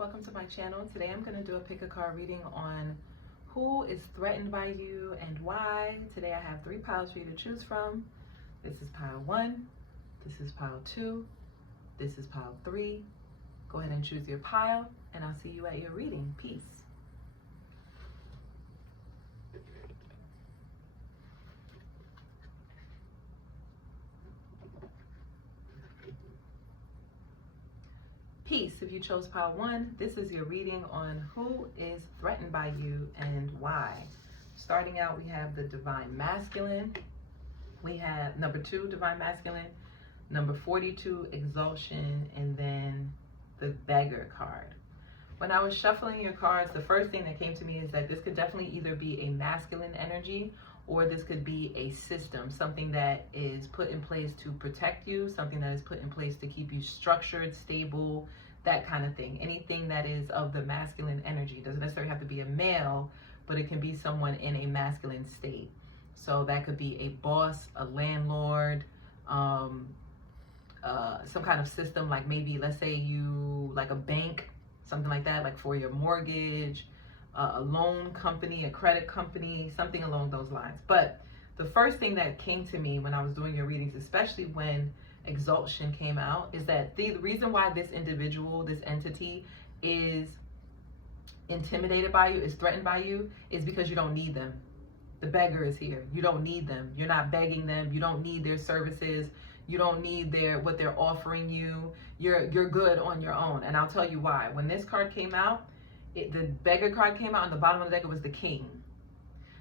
welcome to my channel. Today I'm going to do a pick a card reading on who is threatened by you and why. Today I have 3 piles for you to choose from. This is pile 1, this is pile 2, this is pile 3. Go ahead and choose your pile and I'll see you at your reading. Peace. Peace. If you chose pile 1, this is your reading on who is threatened by you and why. Starting out, we have the Divine Masculine. We have number 2, Divine Masculine, number 42, Exaltation, and then the Beggar card. When I was shuffling your cards, the first thing that came to me is that this could definitely either be a masculine energy or this could be a system, something that is put in place to protect you, something that is put in place to keep you structured, stable, that kind of thing. Anything that is of the masculine energy. Doesn't necessarily have to be a male, but it can be someone in a masculine state. So that could be a boss, a landlord, some kind of system, like maybe, let's say you, like a bank, something like that, like for your mortgage, a loan company, a credit company, something along those lines. But the first thing that came to me when I was doing your readings, especially when Exaltation came out, is that the reason why this individual, this entity is intimidated by you, is threatened by you, is because you don't need them. The beggar is here. You don't need them. You're not begging them. You don't need their services. You don't need what they're offering you. You're good on your own. And I'll tell you why. When this card came out, the beggar card came out, and the bottom of the deck was the king.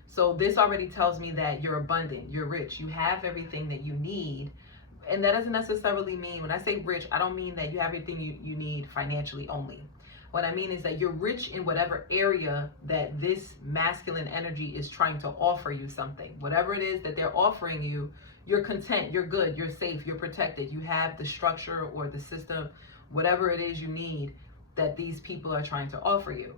So this already tells me that you're abundant, you're rich, you have everything that you need. And that doesn't necessarily mean, when I say rich, I don't mean that you have everything you need financially only. What I mean is that you're rich in whatever area that this masculine energy is trying to offer you something. Whatever it is that they're offering you, you're content, you're good, you're safe, you're protected. You have the structure or the system, whatever it is you need that these people are trying to offer you.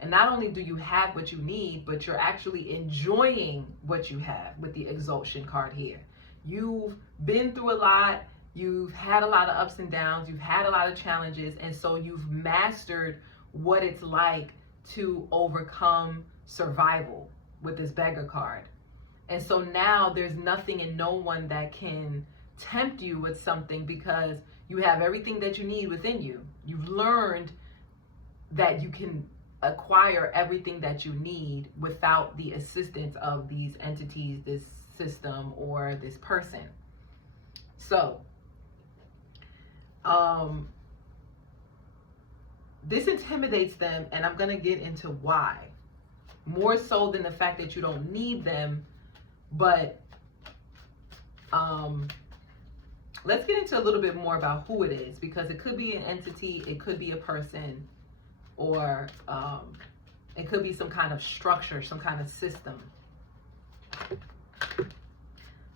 And not only do you have what you need, but you're actually enjoying what you have with the Exaltation card here. You've been through a lot, you've had a lot of ups and downs, you've had a lot of challenges, and so you've mastered what it's like to overcome survival with this beggar card. And so now there's nothing and no one that can tempt you with something because you have everything that you need within you. You've learned that you can acquire everything that you need without the assistance of these entities, this system, or this person. So this intimidates them, and I'm going to get into why. More so than the fact that you don't need them, but let's get into a little bit more about who it is, because it could be an entity, it could be a person, or it could be some kind of structure, some kind of system.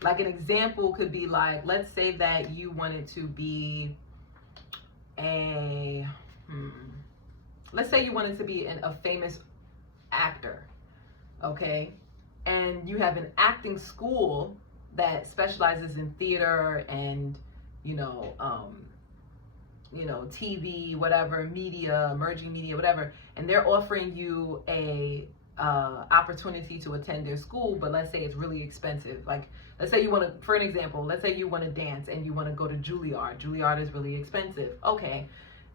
Like an example could be like, let's say that you wanted to be let's say you wanted to be a famous actor, okay? And you have an acting school that specializes in theater and, TV, whatever, media, emerging media, whatever, and they're offering you a opportunity to attend their school, but let's say it's really expensive. Like, let's say you want to, for an example, let's say you want to dance and you want to go to Juilliard. Juilliard is really expensive. Okay.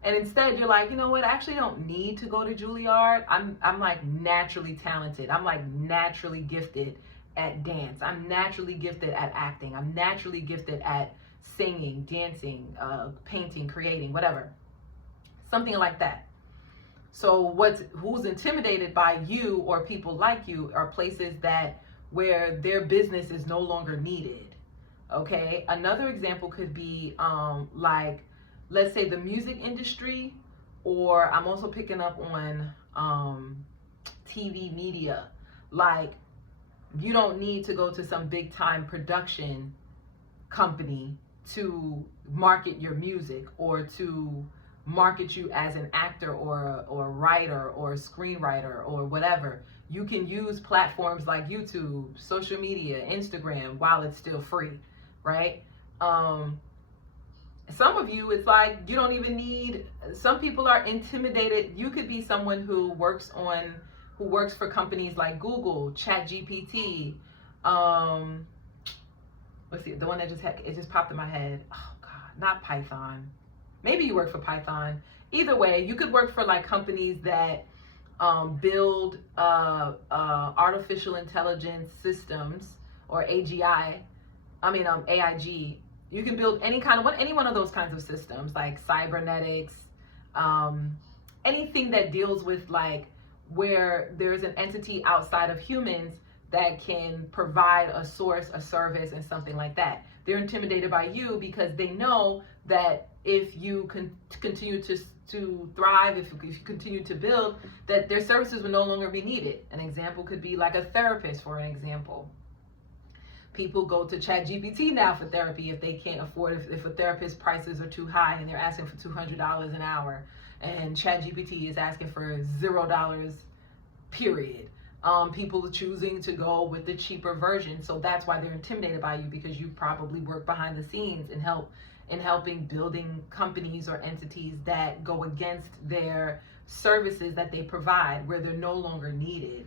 And instead you're like, you know what? I actually don't need to go to Juilliard. I'm like naturally talented. I'm like naturally gifted at dance. I'm naturally gifted at acting. I'm naturally gifted at singing, dancing, painting, creating, whatever. Something like that. So who's intimidated by you or people like you are places where their business is no longer needed. Okay. Another example could be like, let's say the music industry, or I'm also picking up on TV media. Like, you don't need to go to some big time production company to market your music or to market you as an actor or a writer or a screenwriter or whatever. You can use platforms like YouTube, social media, Instagram, while it's still free, right? some of you, it's like you don't even need, some people are intimidated. You could be someone who works for companies like Google, ChatGPT, let's see, the one that it just popped in my head. Oh God, not Python. Maybe you work for Python. Either way, you could work for like companies that build artificial intelligence systems, or AGI. AIG. You can build any one of those kinds of systems, like cybernetics, anything that deals with like where there's an entity outside of humans that can provide a source, a service, and something like that. They're intimidated by you because they know that if you continue to thrive, if you continue to build, that their services will no longer be needed. An example could be like a therapist, for an example. People go to ChatGPT now for therapy if they can't afford, if a therapist's prices are too high and they're asking for $200 an hour, and ChatGPT is asking for $0, period. People are choosing to go with the cheaper version. So that's why they're intimidated by you, because you probably work behind the scenes and helping building companies or entities that go against their services that they provide, where they're no longer needed.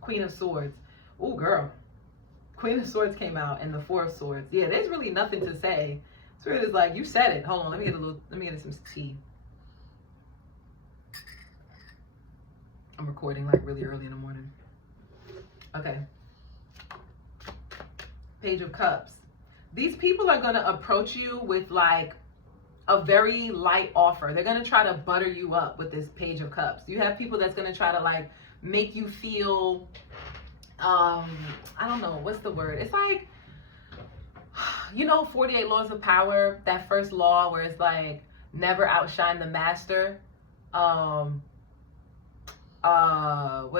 Queen of Swords. Oh, girl. Queen of Swords came out, and the Four of Swords. Yeah, there's really nothing to say. Spirit is like, you said it. Hold on, let me get some tea. I'm recording like really early in the morning. Okay. Page of Cups. These people are going to approach you with like a very light offer. They're going to try to butter you up with this Page of Cups. You have people that's going to try to like make you feel, I don't know, what's the word? It's like, 48 Laws of Power, that first law where it's like, never outshine the master. What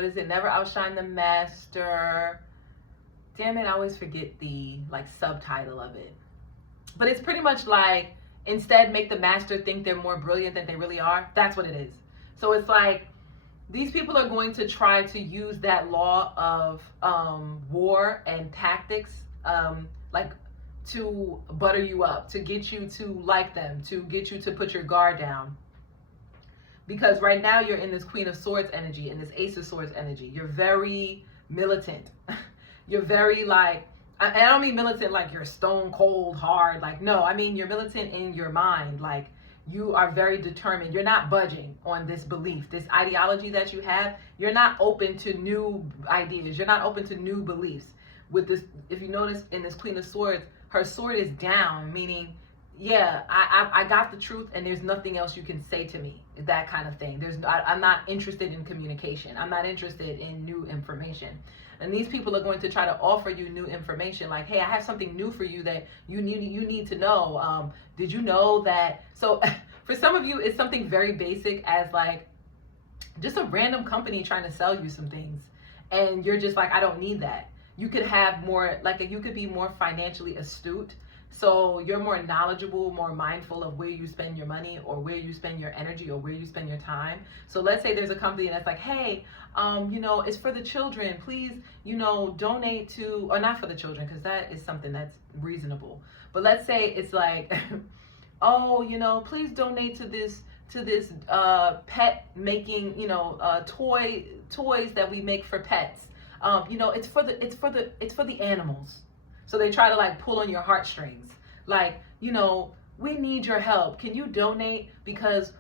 is it? Never outshine the master. Damn it, I always forget the like subtitle of it. But it's pretty much like, instead make the master think they're more brilliant than they really are. That's what it is. So it's like, these people are going to try to use that law of war and tactics, like to butter you up, to get you to like them, to get you to put your guard down. Because right now you're in this Queen of Swords energy and this Ace of Swords energy. You're very militant. You're very like, I don't mean militant like you're stone cold hard. Like, no, I mean you're militant in your mind. Like, you are very determined. You're not budging on this belief, this ideology that you have. You're not open to new ideas. You're not open to new beliefs. With this, if you notice in this Queen of Swords, her sword is down, meaning, yeah, I got the truth and there's nothing else you can say to me. That kind of thing. I'm not interested in communication. I'm not interested in new information. And these people are going to try to offer you new information, like, hey, I have something new for you that you need to know. Did you know that? So for some of you, it's something very basic, as like just a random company trying to sell you some things. And you're just like, I don't need that. You could have more, like you could be more financially astute. So you're more knowledgeable, more mindful of where you spend your money, or where you spend your energy, or where you spend your time. So let's say there's a company that's like, hey, it's for the children. Please, donate to, or not for the children, because that is something that's reasonable. But let's say it's like, oh, please donate to this pet making, toys that we make for pets. It's for the animals. So they try to like pull on your heartstrings. Like, we need your help. Can you donate? Because,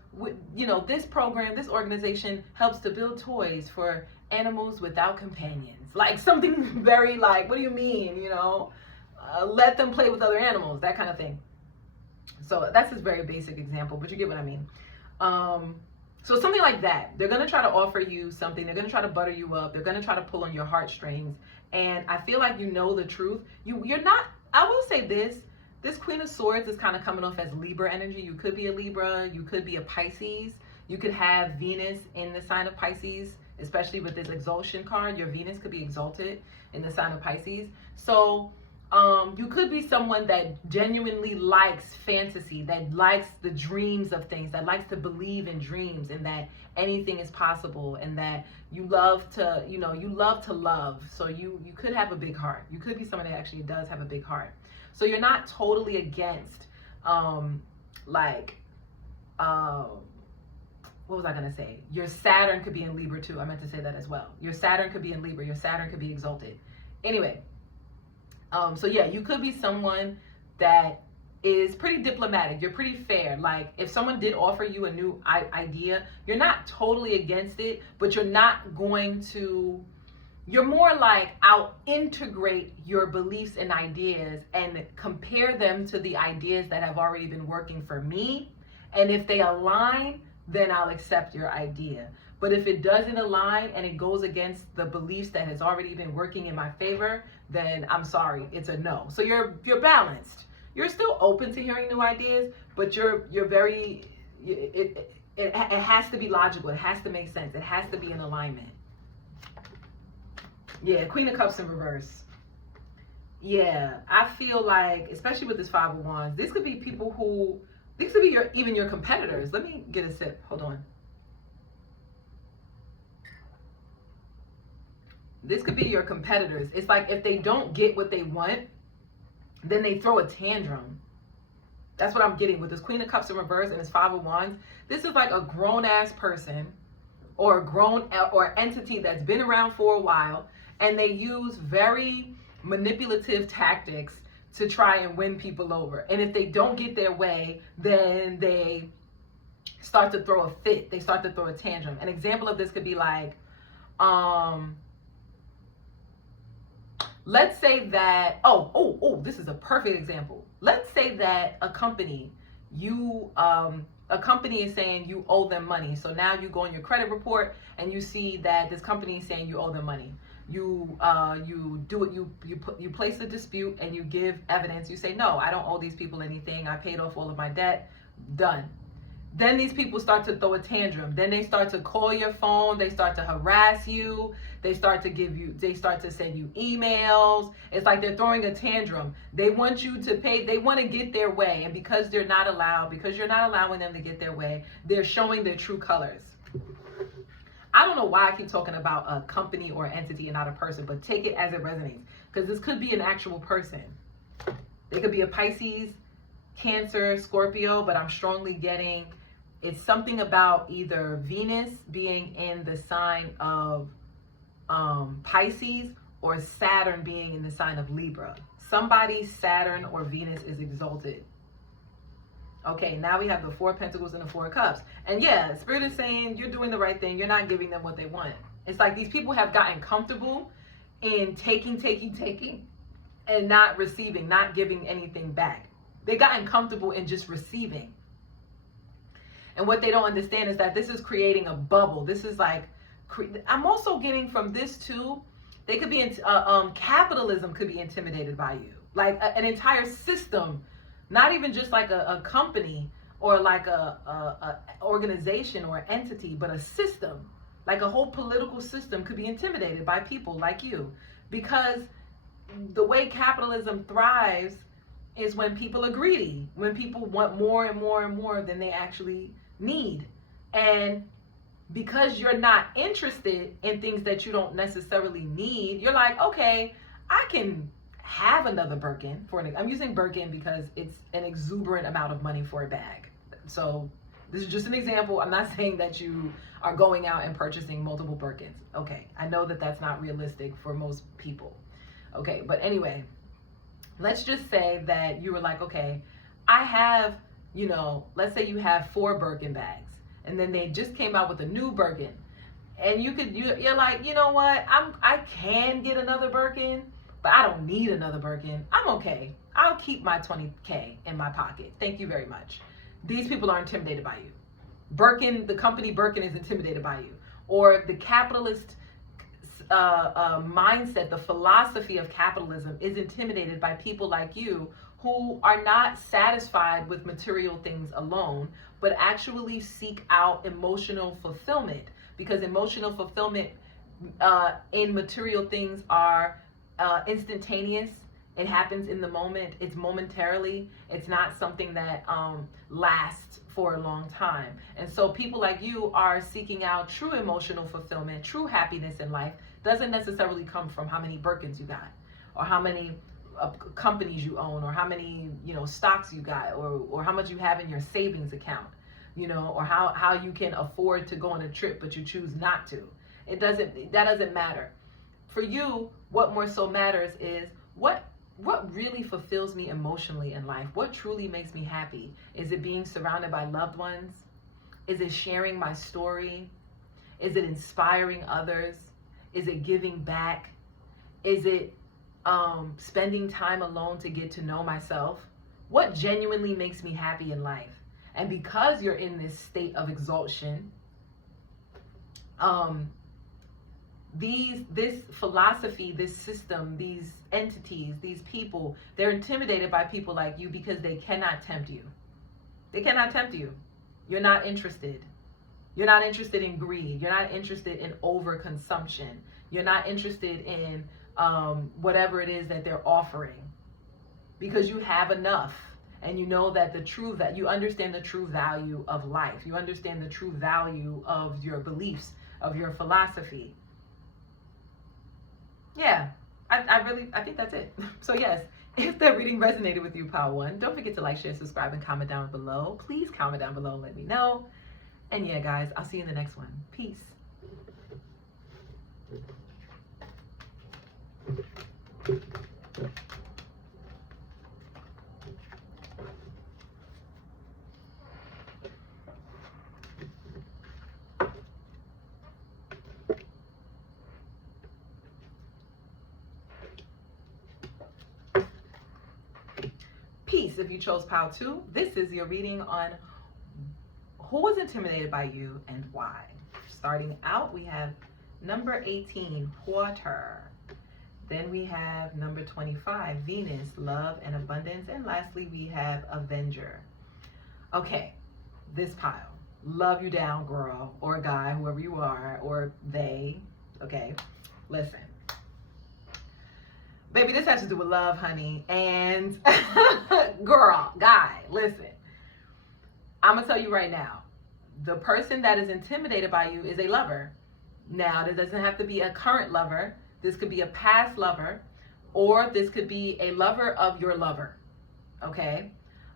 this program, this organization helps to build toys for animals without companions. Like something very like, what do you mean? Let them play with other animals, that kind of thing. So that's a very basic example, but you get what I mean. So something like that. They're going to try to offer you something. They're going to try to butter you up. They're going to try to pull on your heartstrings. And I feel like the truth. You're not, I will say this Queen of Swords is kind of coming off as Libra energy. You could be a Libra. You could be a Pisces. You could have Venus in the sign of Pisces, especially with this exaltation card. Your Venus could be exalted in the sign of Pisces. So You could be someone that genuinely likes fantasy, that likes the dreams of things, that likes to believe in dreams and that anything is possible, and that you love to, you love to love. So you could have a big heart. You could be someone that actually does have a big heart. So you're not totally against, what was I going to say? Your Saturn could be in Libra too. I meant to say that as well. Your Saturn could be in Libra. Your Saturn could be exalted. Anyway, so yeah, you could be someone that is pretty diplomatic. You're pretty fair. Like if someone did offer you a new idea, you're not totally against it, but you're not going to, you're more like, I'll integrate your beliefs and ideas and compare them to the ideas that have already been working for me. And if they align, then I'll accept your idea. But if it doesn't align and it goes against the beliefs that has already been working in my favor, then I'm sorry, it's a no. So you're balanced. You're still open to hearing new ideas, but you're very, it has to be logical. It has to make sense. It has to be in alignment. Yeah, Queen of Cups in reverse. Yeah, I feel like, especially with this Five of Wands, this could be people who, these could be even your competitors. Let me get a sip. Hold on. This could be your competitors. It's like if they don't get what they want, then they throw a tantrum. That's what I'm getting with this Queen of Cups in reverse and this Five of Wands. This is like a grown-ass person or a grown or entity that's been around for a while, and they use very manipulative tactics to try and win people over. And if they don't get their way, then they start to throw a fit. They start to throw a tantrum. An example of this could be like, let's say that, this is a perfect example. Let's say that a company is saying you owe them money. So now you go on your credit report and you see that this company is saying you owe them money. You place a dispute and you give evidence. You say, no, I don't owe these people anything. I paid off all of my debt. Done. Then these people start to throw a tantrum. Then they start to call your phone. They start to harass you. They start to send you emails. It's like they're throwing a tantrum. They want you to pay. They want to get their way. And because you're not allowing them to get their way, they're showing their true colors. I don't know why I keep talking about a company or entity and not a person, but take it as it resonates. Because this could be an actual person. They could be a Pisces, Cancer, Scorpio, but I'm strongly getting it's something about either Venus being in the sign of Pisces or Saturn being in the sign of Libra. Somebody's Saturn or Venus is exalted. Okay, now we have the Four of Pentacles and the Four of Cups. And yeah, Spirit is saying you're doing the right thing. You're not giving them what they want. It's like these people have gotten comfortable in taking, and not receiving, not giving anything back. They've gotten comfortable in just receiving. And what they don't understand is that this is creating a bubble. This is like, I'm also getting from this too, they could be, capitalism could be intimidated by you. Like an entire system, not even just like a company or like a organization or entity, but a system, like a whole political system could be intimidated by people like you. Because the way capitalism thrives is when people are greedy, when people want more and more and more than they actually need. And because you're not interested in things that you don't necessarily need, you're like, okay, I can have another Birkin. I'm using Birkin because it's an exuberant amount of money for a bag. So this is just an example. I'm not saying that you are going out and purchasing multiple Birkins. Okay, I know that that's not realistic for most people. Okay, but anyway, let's just say that you were like, okay, I have, let's say you have 4 Birkin bags, and then they just came out with a new Birkin, and you're like, you know what, I can get another Birkin, but I don't need another Birkin. I'm okay. I'll keep my $20K in my pocket. Thank you very much. These people are intimidated by you. Birkin, the company Birkin is intimidated by you, or the capitalist mindset, the philosophy of capitalism is intimidated by people like you who are not satisfied with material things alone, but actually seek out emotional fulfillment, because emotional fulfillment in material things are instantaneous It happens in the moment. It's momentarily. It's not something that lasts for a long time. And so people like you are seeking out true emotional fulfillment, true happiness in life. Doesn't necessarily come from how many Birkins you got, or how many companies you own, or how many stocks you got, or how much you have in your savings account, or how you can afford to go on a trip but you choose not to. That doesn't matter. For you, what more so matters is what really fulfills me emotionally in life. What truly makes me happy? Is it being surrounded by loved ones? Is it sharing my story? Is it inspiring others? Is it giving back? Is it spending time alone to get to know myself? What genuinely makes me happy in life? And because you're in this state of exhaustion, this philosophy, this system, these entities, these people, they're intimidated by people like you because they cannot tempt you. They cannot tempt you. You're not interested. You're not interested in greed. You're not interested in overconsumption. You're not interested in whatever it is that they're offering, because you have enough, and you know that you understand the true value of life. You understand the true value of your beliefs, of your philosophy. Yeah, I think that's it. So yes, if that reading resonated with you, Pile 1, don't forget to like, share, subscribe, and comment down below. Please comment down below and let me know. And yeah, guys, I'll see you in the next one. Peace. Peace. If you chose Pile 2, this is your reading on who was intimidated by you and why. Starting out, we have number 18, Porter. Then we have number 25, Venus, Love and Abundance. And lastly, we have Avenger. Okay, this pile. Love you down, girl, or guy, whoever you are, or they. Okay, listen. Baby, this has to do with love, honey. And girl, guy, listen. I'm going to tell you right now. The person that is intimidated by you is a lover. Now, this doesn't have to be a current lover. This could be a past lover, or this could be a lover of your lover. Okay?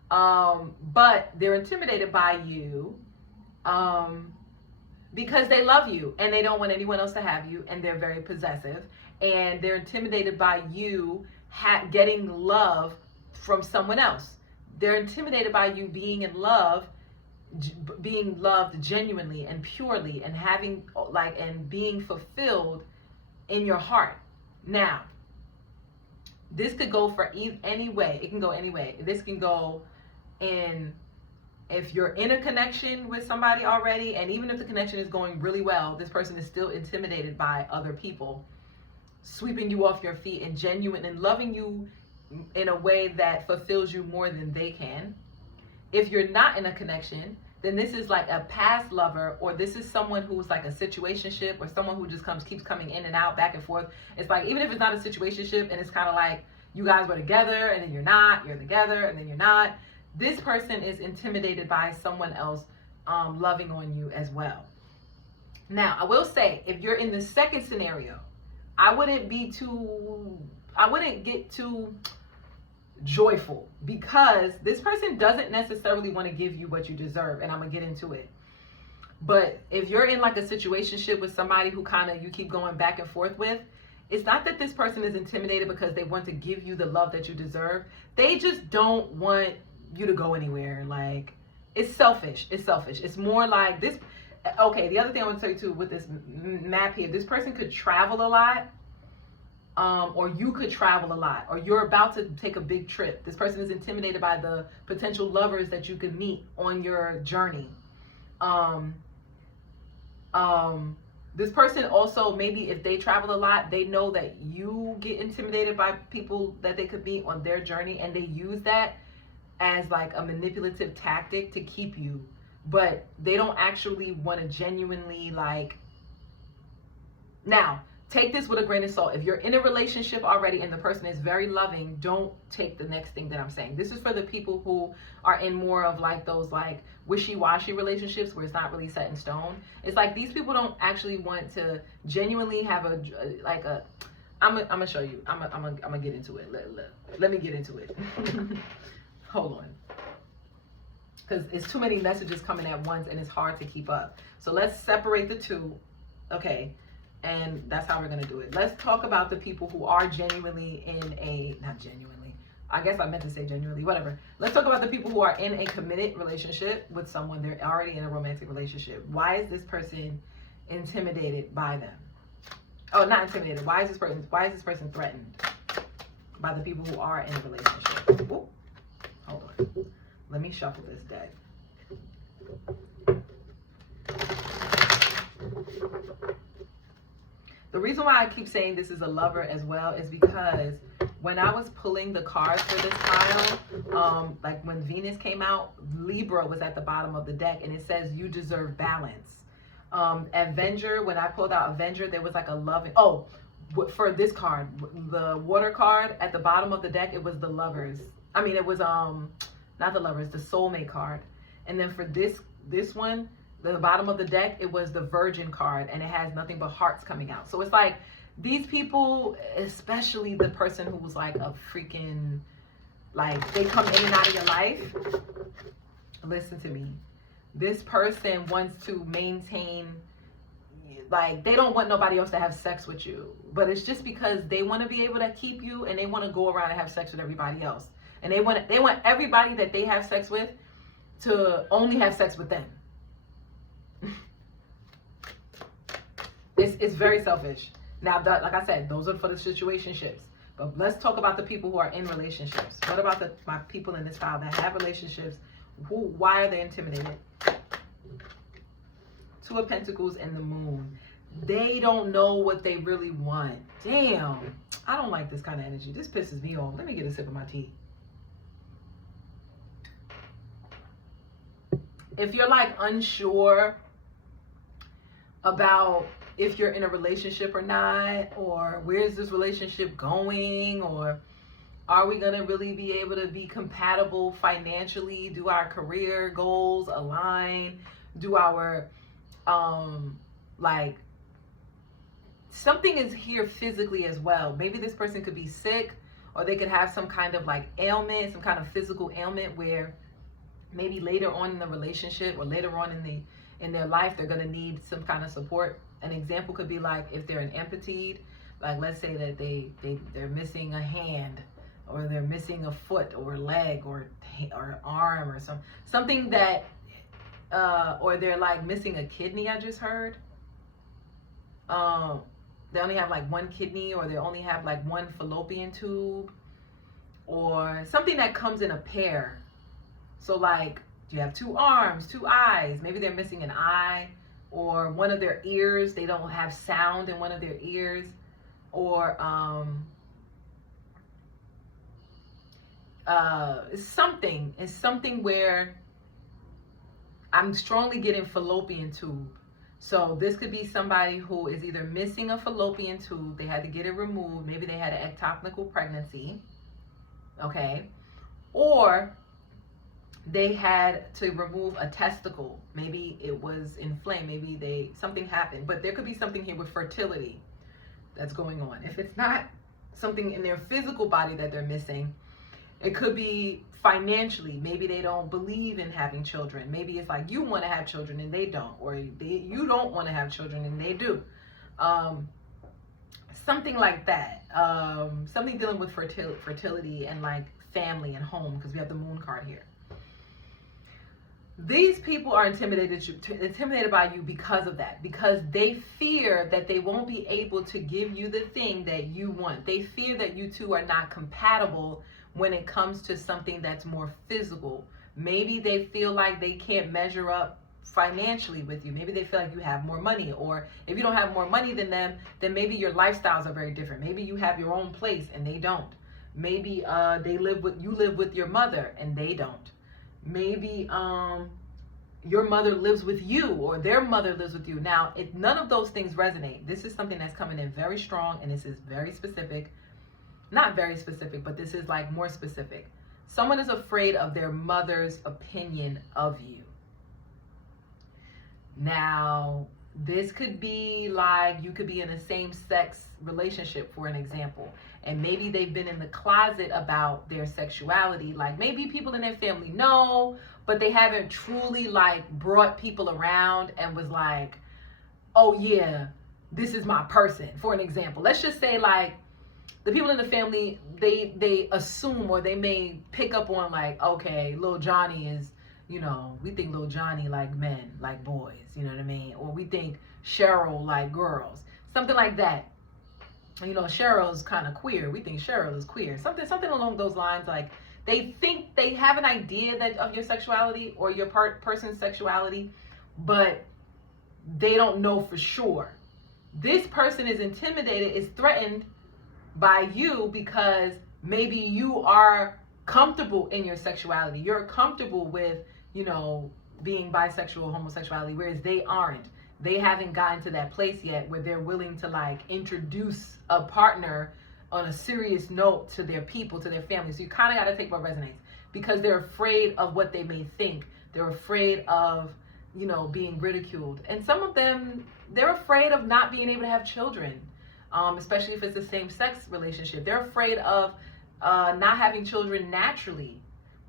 But they're intimidated by you because they love you and they don't want anyone else to have you, and they're very possessive, and they're intimidated by you getting love from someone else. They're intimidated by you being in love, being loved genuinely and purely, and having and being fulfilled in your heart. Now, this could go for any way. It can go any way. This can go in, if you're in a connection with somebody already, and even if the connection is going really well, this person is still intimidated by other people sweeping you off your feet and genuine and loving you in a way that fulfills you more than they can. If you're not in a connection, then this is like a past lover, or this is someone who's like a situationship, or someone who just keeps coming in and out, back and forth. It's like, even if it's not a situationship and it's kind of like you guys were together and then you're not, you're together and then you're not, this person is intimidated by someone else loving on you as well. Now, I will say, if you're in the second scenario, I wouldn't get too joyful, because this person doesn't necessarily want to give you what you deserve, and I'm gonna get into it. But if you're in like a situationship with somebody who you keep going back and forth with, it's not that this person is intimidated because they want to give you the love that you deserve. They just don't want you to go anywhere. Like, it's selfish. It's more like this. Okay, the other thing I want to tell you too with this map here, this person could travel a lot. Or you could travel a lot, or you're about to take a big trip. This person is intimidated by the potential lovers that you could meet on your journey. This person also, maybe if they travel a lot, they know that you get intimidated by people that they could meet on their journey, and they use that as like a manipulative tactic to keep you. But they don't actually want to genuinely Now, take this with a grain of salt. If you're in a relationship already and the person is very loving, don't take the next thing that I'm saying. This is for the people who are in more of like those like wishy-washy relationships where it's not really set in stone. It's like these people don't actually want to genuinely have I'm gonna show you. I'm gonna get into it. Let me get into it. Hold on. Because it's too many messages coming at once and it's hard to keep up. So let's separate the two. Okay. And that's how we're going to do it. Let's talk about the people who are genuinely not genuinely, I guess I meant to say genuinely, whatever. Let's talk about the people who are in a committed relationship with someone. They're already in a romantic relationship. Why is this person intimidated by them? Oh, not intimidated. Why is this person threatened by the people who are in a relationship? Ooh, hold on. Let me shuffle this deck. The reason why I keep saying this is a lover as well is because when I was pulling the cards for this pile, like when Venus came out, Libra was at the bottom of the deck and it says you deserve balance. Avenger, when I pulled out Avenger, there was like a loving, for this card, the water card at the bottom of the deck, it was the lovers. I mean, it was, not the lovers, the soulmate card. And then for this one, the bottom of the deck, it was the Virgin card, and it has nothing but hearts coming out. So it's like these people, especially the person who was like a freaking, like they come in and out of your life. Listen to me. This person wants to maintain, like they don't want nobody else to have sex with you, but it's just because they want to be able to keep you and they want to go around and have sex with everybody else. And they want everybody that they have sex with to only have sex with them. It's very selfish. Now, like I said, those are for the situationships. But let's talk about the people who are in relationships. What about my people in this file that have relationships? Why are they intimidated? Two of Pentacles and the Moon. They don't know what they really want. Damn. I don't like this kind of energy. This pisses me off. Let me get a sip of my tea. If you're like unsure about if you're in a relationship or not, or where's this relationship going, or are we gonna really be able to be compatible financially? Do our career goals align? Do our like something is here physically as well. Maybe this person could be sick, or they could have some kind of like ailment, some kind of physical ailment where maybe later on in the relationship or later on in their life, they're going to need some kind of support. An example could be like if they're an amputee, like let's say that they're missing a hand, or they're missing a foot or leg or arm or something that, or they're like missing a kidney. I just heard. They only have like one kidney, or they only have like one fallopian tube, or something that comes in a pair. So like, you have two arms, two eyes, maybe they're missing an eye, or one of their ears, they don't have sound in one of their ears, or it's something where I'm strongly getting fallopian tube. So this could be somebody who is either missing a fallopian tube, they had to get it removed, maybe they had an ectopical pregnancy, okay, or they had to remove a testicle. Maybe it was inflamed, maybe something happened, but there could be something here with fertility that's going on. If it's not something in their physical body that they're missing, it could be financially. Maybe they don't believe in having children. Maybe it's like you want to have children and they don't, or you don't want to have children and they do. Something like that. Something dealing with fertility and like family and home, because we have the Moon card here. These people are intimidated by you because of that, because they fear that they won't be able to give you the thing that you want. They fear that you two are not compatible when it comes to something that's more physical. Maybe they feel like they can't measure up financially with you. Maybe they feel like you have more money, or if you don't have more money than them, then maybe your lifestyles are very different. Maybe you have your own place and they don't. Maybe you live with your mother and they don't. Maybe your mother lives with you or their mother lives with you. Now, if none of those things resonate, this is something that's coming in very strong, and this is very specific. Not very specific, but this is like more specific. Someone is afraid of their mother's opinion of you. Now, this could be like you could be in a same-sex relationship, for an example, and maybe they've been in the closet about their sexuality. Like maybe people in their family know, but they haven't truly like brought people around and was like, oh yeah, this is my person, for an example. Let's just say like the people in the family, they assume, or they may pick up on like, okay, little Johnny is, you know, we think little Johnny like men, like boys, you know what I mean? Or we think Cheryl like girls, something like that. You know, Cheryl's kind of queer. We think Cheryl is queer. Something along those lines. Like they think they have an idea that of your sexuality or your person's sexuality, but they don't know for sure. This person is intimidated, is threatened by you because maybe you are comfortable in your sexuality. You're comfortable with, you know, being bisexual, homosexuality, whereas they aren't. They haven't gotten to that place yet where they're willing to like introduce a partner on a serious note to their people, to their family. So you kind of got to take what resonates, because they're afraid of what they may think. They're afraid of, you know, being ridiculed. And some of them, they're afraid of not being able to have children, especially if it's a same-sex relationship. They're afraid of not having children naturally.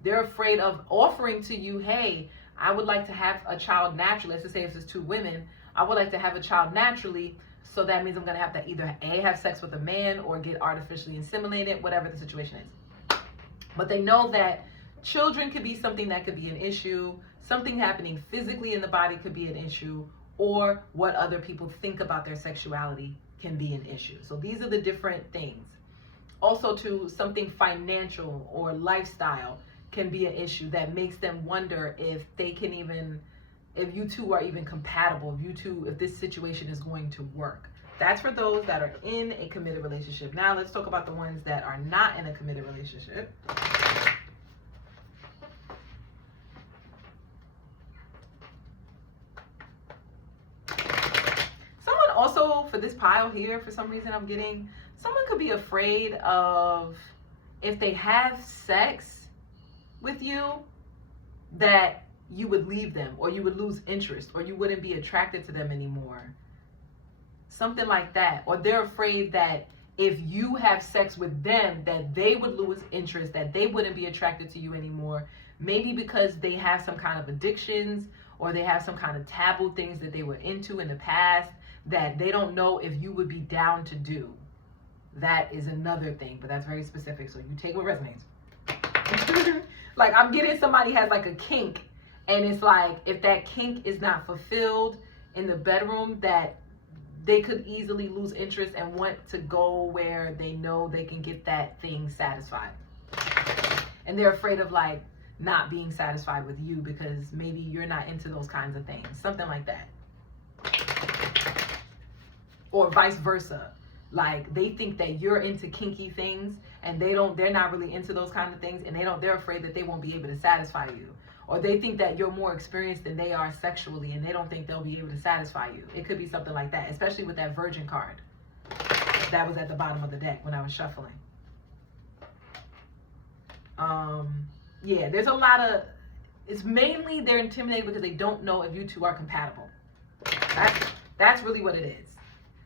They're afraid of offering to you, hey, I would like to have a child naturally. Let's just say if it's two women, I would like to have a child naturally. So that means I'm going to have to either A, have sex with a man or get artificially inseminated, whatever the situation is. But they know that children could be something that could be an issue. Something happening physically in the body could be an issue, or what other people think about their sexuality can be an issue. So these are the different things. Also, too, something financial or lifestyle can be an issue that makes them wonder if they can even, if you two are even compatible, if this situation is going to work. That's for those that are in a committed relationship. Now let's talk about the ones that are not in a committed relationship. Someone also, for this pile here, for some reason I'm getting, someone could be afraid of, if they have sex with you, that you would leave them, or you would lose interest, or you wouldn't be attracted to them anymore. Something like that. Or they're afraid that if you have sex with them, that they would lose interest, that they wouldn't be attracted to you anymore. Maybe because they have some kind of addictions, or they have some kind of taboo things that they were into in the past that they don't know if you would be down to do. That is another thing, but that's very specific. So you take what resonates. Like I'm getting somebody has like a kink, and it's like if that kink is not fulfilled in the bedroom, that they could easily lose interest and want to go where they know they can get that thing satisfied. And they're afraid of like not being satisfied with you because maybe you're not into those kinds of things. Something like that. Or vice versa. Like they think that you're into kinky things and they're not really into those kind of things, and they're afraid that they won't be able to satisfy you. Or they think that you're more experienced than they are sexually, and they don't think they'll be able to satisfy you. It could be something like that, especially with that Virgin card that was at the bottom of the deck when I was shuffling. Yeah, there's a lot of, it's mainly they're intimidated because they don't know if you two are compatible. That's really what it is.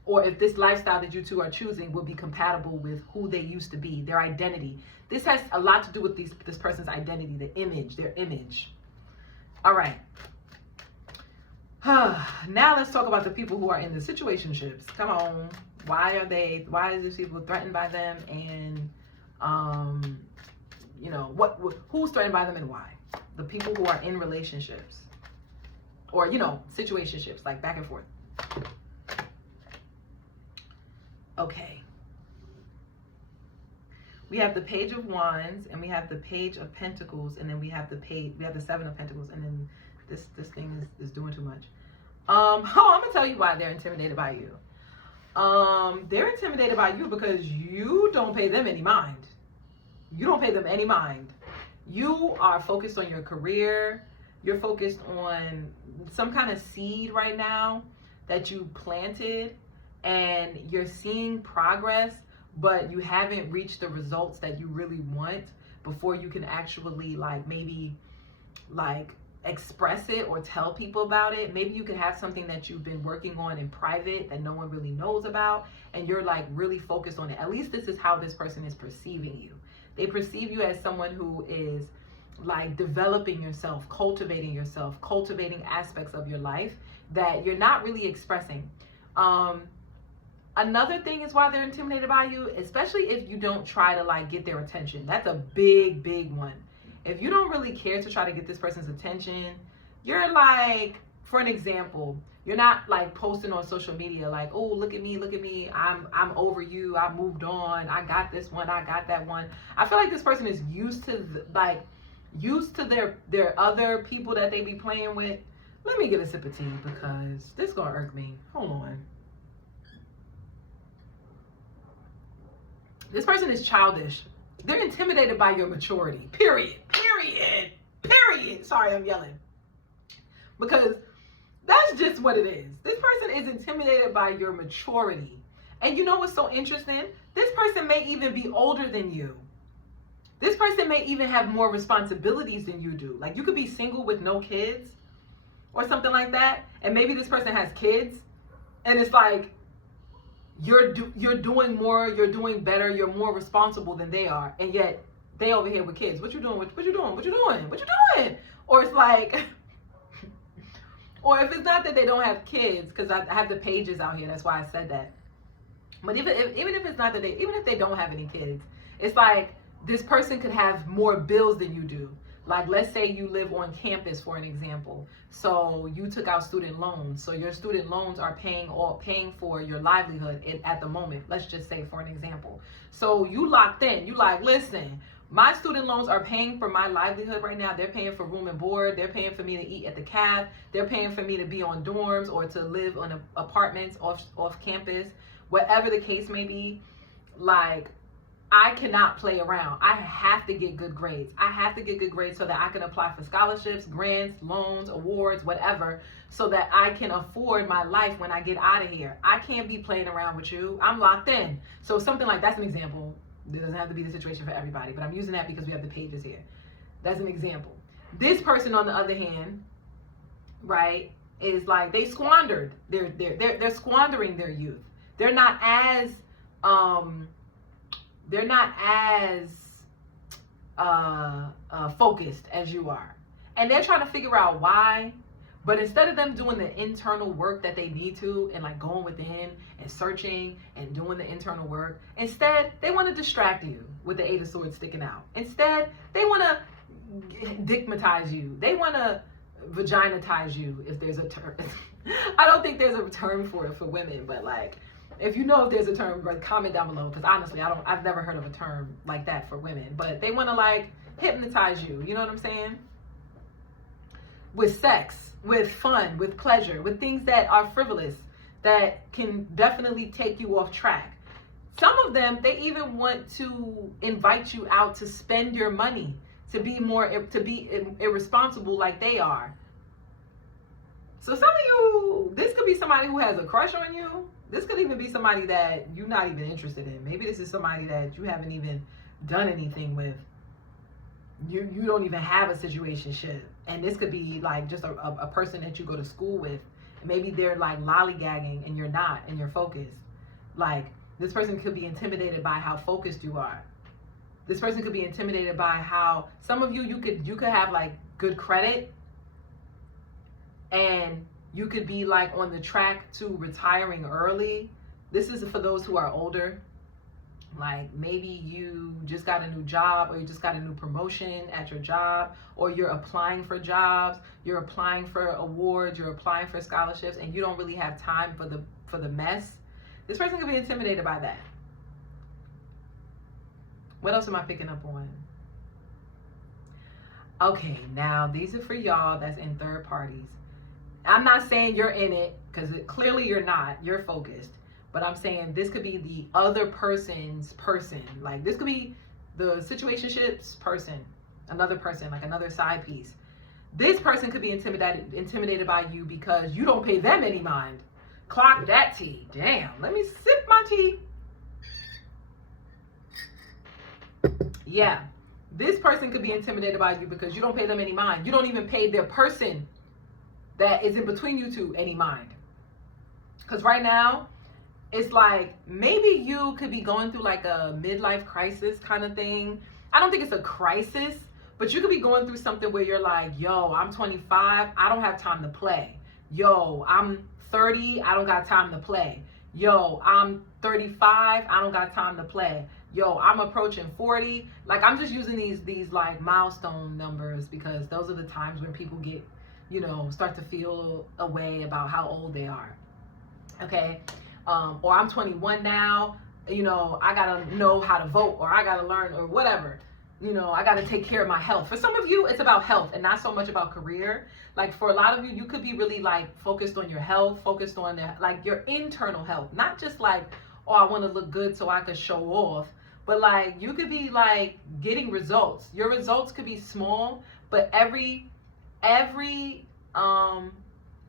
Or if this lifestyle that you two are choosing will be compatible with who they used to be, their identity. This has a lot to do with this person's identity, the image, their image. All right. Now let's talk about the people who are in the situationships. Come on. Why is these people threatened by them? And, you know, who's threatened by them and why? The people who are in relationships. Or, you know, situationships, like back and forth. Okay. We have the Page of Wands, and we have the Page of Pentacles, and then we have the Seven of Pentacles, and then this thing is doing too much. I'm gonna tell you why they're intimidated by you. They're intimidated by you because you don't pay them any mind. You don't pay them any mind. You are focused on your career. You're focused on some kind of seed right now that you planted, and you're seeing progress, but you haven't reached the results that you really want before you can actually maybe express it or tell people about it. Maybe you could have something that you've been working on in private that no one really knows about, and you're really focused on it. At least this is how this person is perceiving you. They perceive you as someone who is developing yourself, cultivating aspects of your life that you're not really expressing. Another thing is why they're intimidated by you, especially if you don't try to get their attention. That's a big one. If you don't really care to try to get this person's attention, you're for an example, you're not posting on social media oh, look at me, I'm over you, I moved on, I got this one, I got that one. I feel like this person is used to their other people that they be playing with. Let me get a sip of tea because this is gonna irk me. Hold on. This person is childish. They're intimidated by your maturity. Period. Sorry, I'm yelling. Because that's just what it is. This person is intimidated by your maturity. And you know what's so interesting? This person may even be older than you. This person may even have more responsibilities than you do. You could be single with no kids or something like that. And maybe this person has kids. And it's you're doing more, you're doing better, you're more responsible than they are, and yet they over here with kids. What you doing? What you doing? Or it's or if it's not that they don't have kids, because I have the pages out here, that's why I said that. But even if it's not that even if they don't have any kids, it's this person could have more bills than you do. Let's say you live on campus, for an example. So you took out student loans. So your student loans are paying for your livelihood at the moment. Let's just say, for an example. So you locked in. You listen, my student loans are paying for my livelihood right now. They're paying for room and board. They're paying for me to eat at the caf. They're paying for me to be on dorms or to live on apartments off campus. Whatever the case may be, I cannot play around. I have to get good grades. I have to get good grades so that I can apply for scholarships, grants, loans, awards, whatever, so that I can afford my life when I get out of here. I can't be playing around with you. I'm locked in. So something that's an example. It doesn't have to be the situation for everybody, but I'm using that because we have the pages here. That's an example. This person, on the other hand, right, is they squandered. They're squandering their youth. They're not as focused as you are. And they're trying to figure out why. But instead of them doing the internal work that they need to and going within and searching and doing the internal work, instead they want to distract you with the 8 of Swords sticking out. Instead, they want to dickmatize you. They want to vaginatize you, if there's a term. I don't think there's a term for it for women, but if you know if there's a term, comment down below, because honestly, I've never heard of a term like that for women. But they want to hypnotize you, you know what I'm saying? With sex, with fun, with pleasure, with things that are frivolous, that can definitely take you off track. Some of them, they even want to invite you out to spend your money, to be irresponsible like they are. So some of you, this could be somebody who has a crush on you. This could even be somebody that you're not even interested in. Maybe this is somebody that you haven't even done anything with. You don't even have a situationship. And this could be just a person that you go to school with. Maybe they're lollygagging and you're not, and you're focused. This person could be intimidated by how focused you are. This person could be intimidated by how some of you could have good credit, and you could be on the track to retiring early. This is for those who are older. Maybe you just got a new job, or you just got a new promotion at your job, or you're applying for jobs, you're applying for awards, you're applying for scholarships, and you don't really have time for the mess. This person could be intimidated by that. What else am I picking up on? Okay, now these are for y'all that's in third parties. I'm not saying you're in it, because clearly you're not. You're focused. But I'm saying this could be the other person's person. This could be the situationships person, another person, another side piece. This person could be intimidated by you because you don't pay them any mind. Clock that tea. Damn, let me sip my tea. Yeah, this person could be intimidated by you because you don't pay them any mind. You don't even pay their person that is in between you two any mind. Because right now, it's like maybe you could be going through like a midlife crisis kind of thing. I don't think it's a crisis, but you could be going through something where you're like, yo, I'm 25, I don't have time to play. Yo, I'm 30, I don't got time to play. Yo, I'm 35, I don't got time to play. Yo, I'm approaching 40. Like, I'm just using these like milestone numbers because those are the times when people get, you know, start to feel a way about how old they are. Okay. Or I'm 21 now, you know, I gotta know how to vote, or I gotta learn, or whatever. You know, I gotta take care of my health. For some of you, it's about health and not so much about career. Like for a lot of you, you could be really like focused on your health, focused on like your internal health, not just like, oh, I want to look good so I could show off. But like you could be like getting results. Your results could be small, but every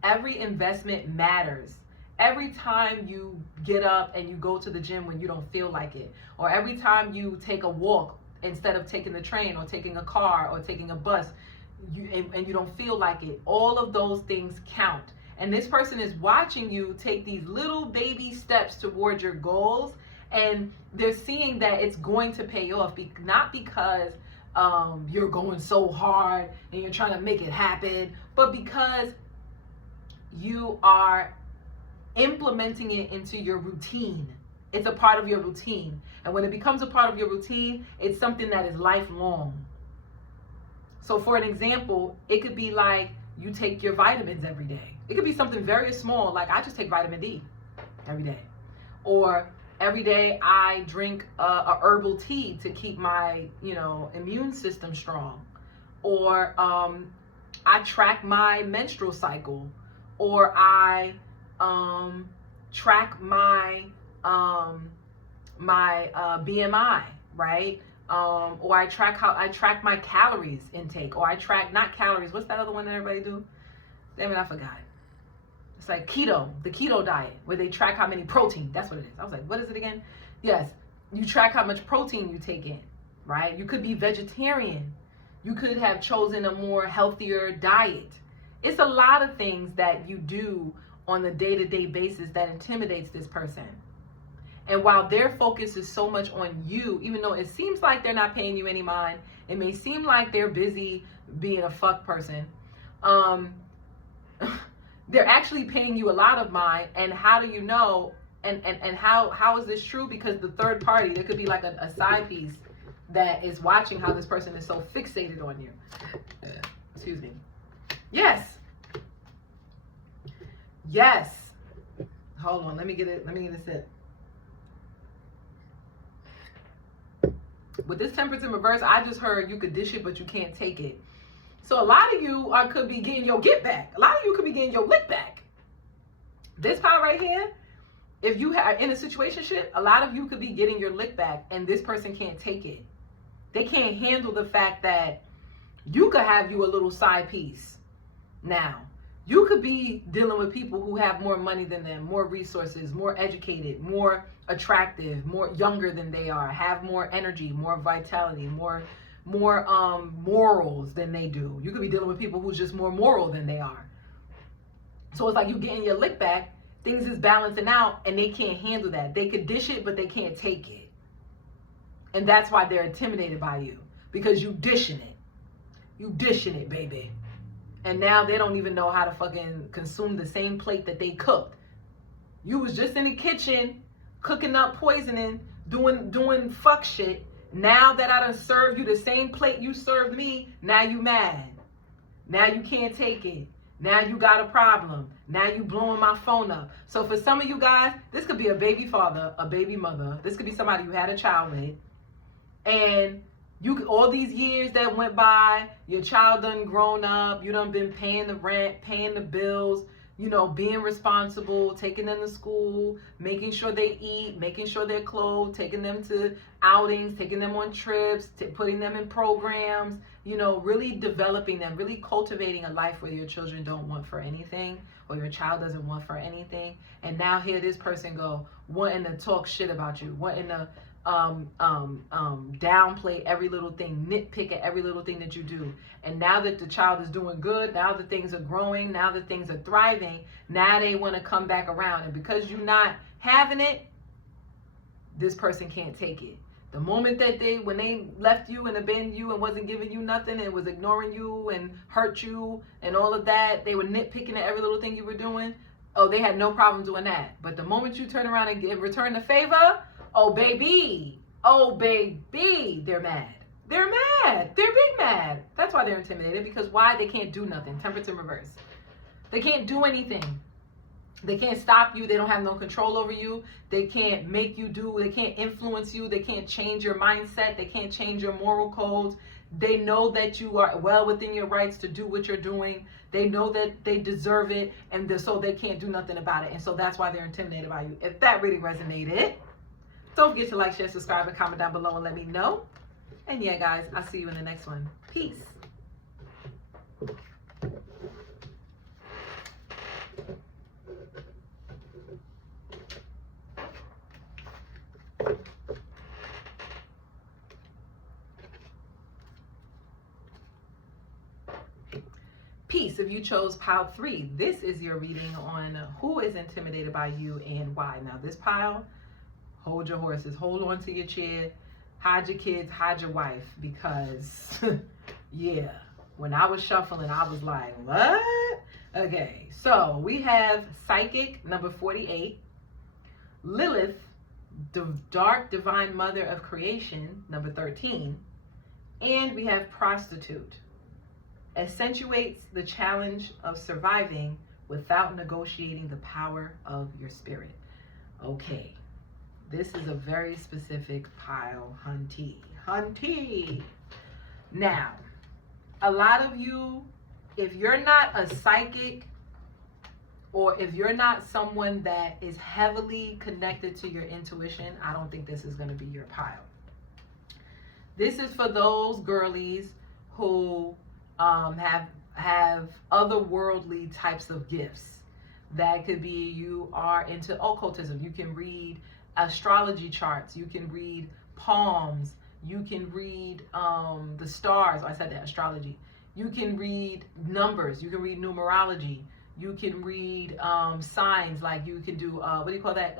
investment matters. Every time you get up and you go to the gym when you don't feel like it, or every time you take a walk instead of taking the train or taking a car or taking a bus, and you don't feel like it, all of those things count. And this person is watching you take these little baby steps towards your goals, and they're seeing that it's going to pay off, not because you're going so hard and you're trying to make it happen, but because you are implementing it into your routine. It's a part of your routine. And when it becomes a part of your routine, it's something that is lifelong. So for an example, it could be like you take your vitamins every day. It could be something very small, like I just take vitamin D every day. Or every day I drink a herbal tea to keep my, you know, immune system strong. Or I track my menstrual cycle. Or I track my BMI, right? Or I track my calories intake, or I track, not calories, what's that other one that everybody do? Damn it, I forgot. It's like keto, the keto diet, where they track how many protein, that's what it is. I was like, what is it again? Yes, you track how much protein you take in, right? You could be vegetarian. You could have chosen a more healthier diet. It's a lot of things that you do on a day-to-day basis that intimidates this person. And while their focus is so much on you, even though it seems like they're not paying you any mind, it may seem like they're busy being a fuck person, they're actually paying you a lot of mind. And how do you know? And how is this true? Because the third party, there could be like a side piece that is watching how this person is so fixated on you. Excuse me. Yes. Yes. Hold on. Let me get a sip. With this temperance in reverse, I just heard you could dish it, but you can't take it. So a lot of you could be getting your get back. A lot of you could be getting your lick back. This part right here, if you have in a situationship, a lot of you could be getting your lick back, and this person can't take it. They can't handle the fact that you could have you a little side piece. Now, you could be dealing with people who have more money than them, more resources, more educated, more attractive, more younger than they are, have more energy, more vitality, more morals than they do. You could be dealing with people who's just more moral than they are. So it's like you getting your lick back, things is balancing out, and they can't handle that. They could dish it, but they can't take it. And that's why they're intimidated by you, because you dishing it. You dishing it, baby. And now they don't even know how to fucking consume the same plate that they cooked. You was just in the kitchen, cooking up poisoning, doing fuck shit. Now that I done served you the same plate you served me, now you mad. Now you can't take it. Now you got a problem. Now you blowing my phone up. So for some of you guys, this could be a baby father, a baby mother. This could be somebody you had a child with. And you, all these years that went by, your child done grown up, you done been paying the rent, paying the bills, you know, being responsible, taking them to school, making sure they eat, making sure they're clothed, taking them to outings, taking them on trips, putting them in programs, you know, really developing them, really cultivating a life where your children don't want for anything, or your child doesn't want for anything. And now here this person go wanting to talk shit about you, wanting to downplay every little thing, nitpick at every little thing that you do. And now that the child is doing good, now that things are growing, now that things are thriving, now they want to come back around. And because you're not having it, this person can't take it. The moment that when they left you and abandoned you and wasn't giving you nothing and was ignoring you and hurt you and all of that, they were nitpicking at every little thing you were doing. Oh, they had no problem doing that. But the moment you turn around and return the favor, oh baby, they're mad. They're mad. They're big mad. That's why they're intimidated, because why? They can't do nothing. Temperance in reverse. They can't do anything. They can't stop you. They don't have no control over you. They can't make you do. They can't influence you. They can't change your mindset. They can't change your moral codes. They know that you are well within your rights to do what you're doing. They know that they deserve it, and so they can't do nothing about it. And so that's why they're intimidated by you. If that really resonated, don't forget to like, share, subscribe, and comment down below and let me know. And yeah, guys, I'll see you in the next one. Peace. Peace. If you chose pile 3, this is your reading on who is intimidated by you and why. Now, this pile, hold your horses, hold on to your chair, hide your kids, hide your wife, because yeah, when I was shuffling, I was like, what? Okay, so we have Psychic, number 48, Lilith, the Dark Divine Mother of Creation, number 13, and we have Prostitute, accentuates the challenge of surviving without negotiating the power of your spirit. Okay, this is a very specific pile, hunty. Now, a lot of you, if you're not a psychic, or if you're not someone that is heavily connected to your intuition, I don't think this is going to be your pile. This is for those girlies who have otherworldly types of gifts. That could be you are into occultism. You can read astrology charts. You can read palms. You can read the stars. I said that, astrology. You can read numbers. You can read numerology. You can read signs, like you can do, what do you call that?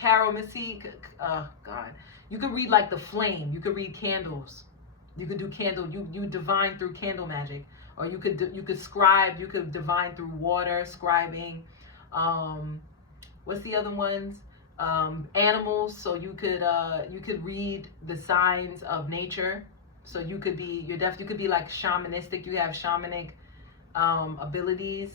Caromancy. God. You can read like the flame. You can read candles. You could do candle. You divine through candle magic, or you could scribe. You could divine through water scribing. What's the other ones? Animals. So you could read the signs of nature. So you could be you could be like shamanistic. You have shamanic abilities.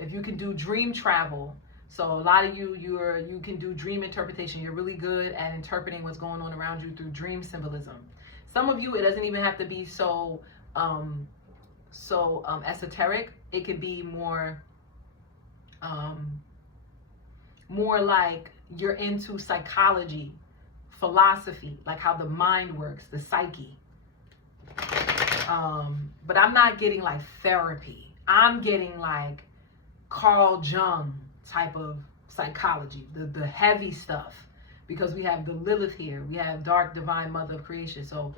If you can do dream travel. So a lot of you can do dream interpretation. You're really good at interpreting what's going on around you through dream symbolism. Some of you, it doesn't even have to be so esoteric. It could be more like you're into psychology, philosophy, like how the mind works, the psyche. But I'm not getting like therapy. I'm getting like Carl Jung type of psychology, the heavy stuff, because we have the Lilith here. We have Dark Divine Mother of Creation. So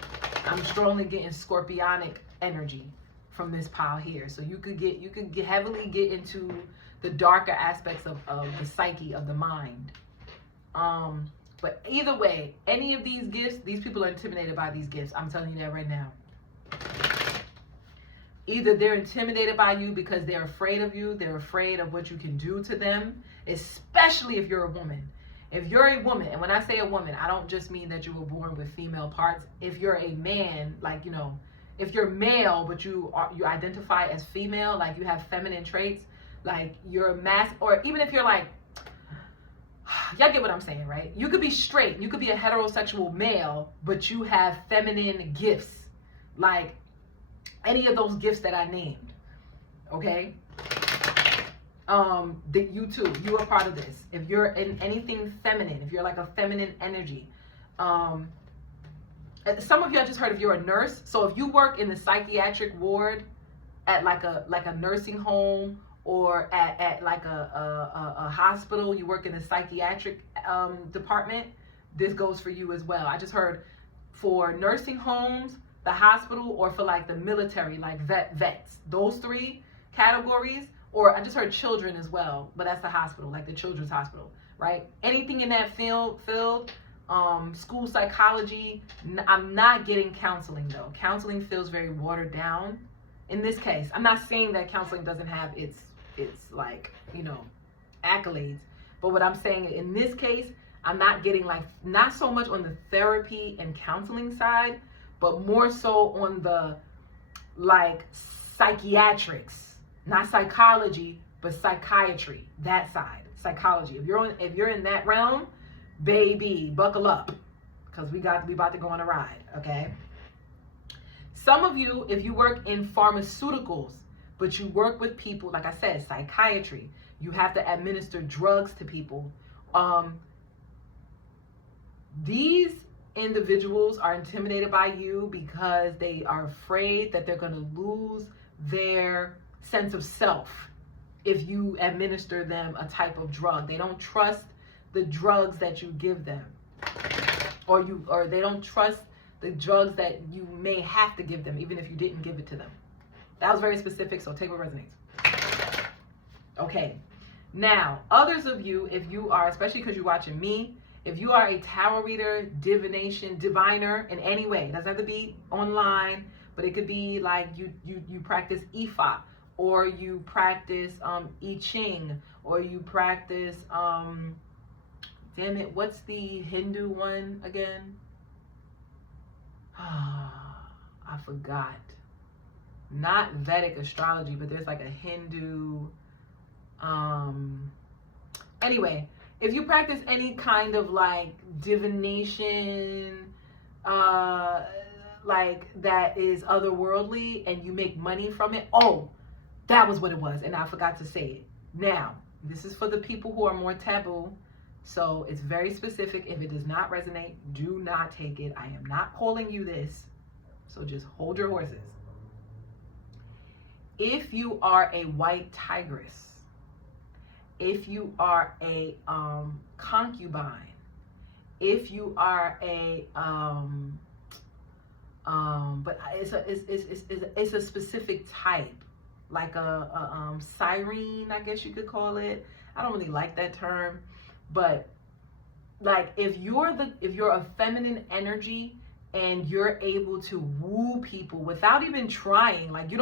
I'm strongly getting scorpionic energy from this pile here. So you could heavily get into the darker aspects of the psyche, of the mind. But either way, any of these gifts, these people are intimidated by these gifts. I'm telling you that right now. Either they're intimidated by you because they're afraid of you. They're afraid of what you can do to them, especially if you're a woman. If you're a woman, and when I say a woman, I don't just mean that you were born with female parts. If you're a man, like, you know, if you're male, but you identify as female, like you have feminine traits, like you're or even if you're like, y'all get what I'm saying, right? You could be straight. You could be a heterosexual male, but you have feminine gifts. Like, any of those gifts that I named, okay? That you too, you are part of this. If you're in anything feminine, if you're like a feminine energy, some of you, I just heard if you're a nurse. So if you work in the psychiatric ward at like a nursing home, or at like a hospital, you work in the psychiatric department, this goes for you as well. I just heard for nursing homes, the hospital, or for like the military, like vets, those three categories. Or I just heard children as well, but that's the hospital, like the children's hospital, right? Anything in that field, school psychology. I'm not getting counseling though. Counseling feels very watered down. In this case, I'm not saying that counseling doesn't have its like, you know, accolades, but what I'm saying in this case, I'm not getting like, not so much on the therapy and counseling side, but more so on the like psychiatrics, not psychology, but psychiatry, that side, psychology. If you're in that realm, baby, buckle up, because we about to go on a ride, okay? Some of you, if you work in pharmaceuticals, but you work with people, like I said, psychiatry, you have to administer drugs to people. These individuals are intimidated by you because they are afraid that they're going to lose their sense of self if you administer them a type of drug. They don't trust the drugs that you give them, or they don't trust the drugs that you may have to give them, even if you didn't give it to them. That was very specific, so take what resonates. Okay, now others of you, if you are, especially because you're watching me, if you are a tarot reader, diviner in any way, it doesn't have to be online, but it could be like you practice Ifa, or you practice I Ching, or you practice damn it, what's the Hindu one again? I forgot. Not Vedic astrology, but there's like a Hindu anyway, if you practice any kind of like divination, like that is otherworldly, and you make money from it. Oh, that was what it was, and I forgot to say it. Now, this is for the people who are more taboo, so it's very specific. If it does not resonate, do not take it. I am not calling you this, so just hold your horses. If you are a white tigress, if you are a concubine, if you are a but it's a specific type, like a siren, I guess you could call it. I don't really like that term, but like if you're a feminine energy and you're able to woo people without even trying, like you're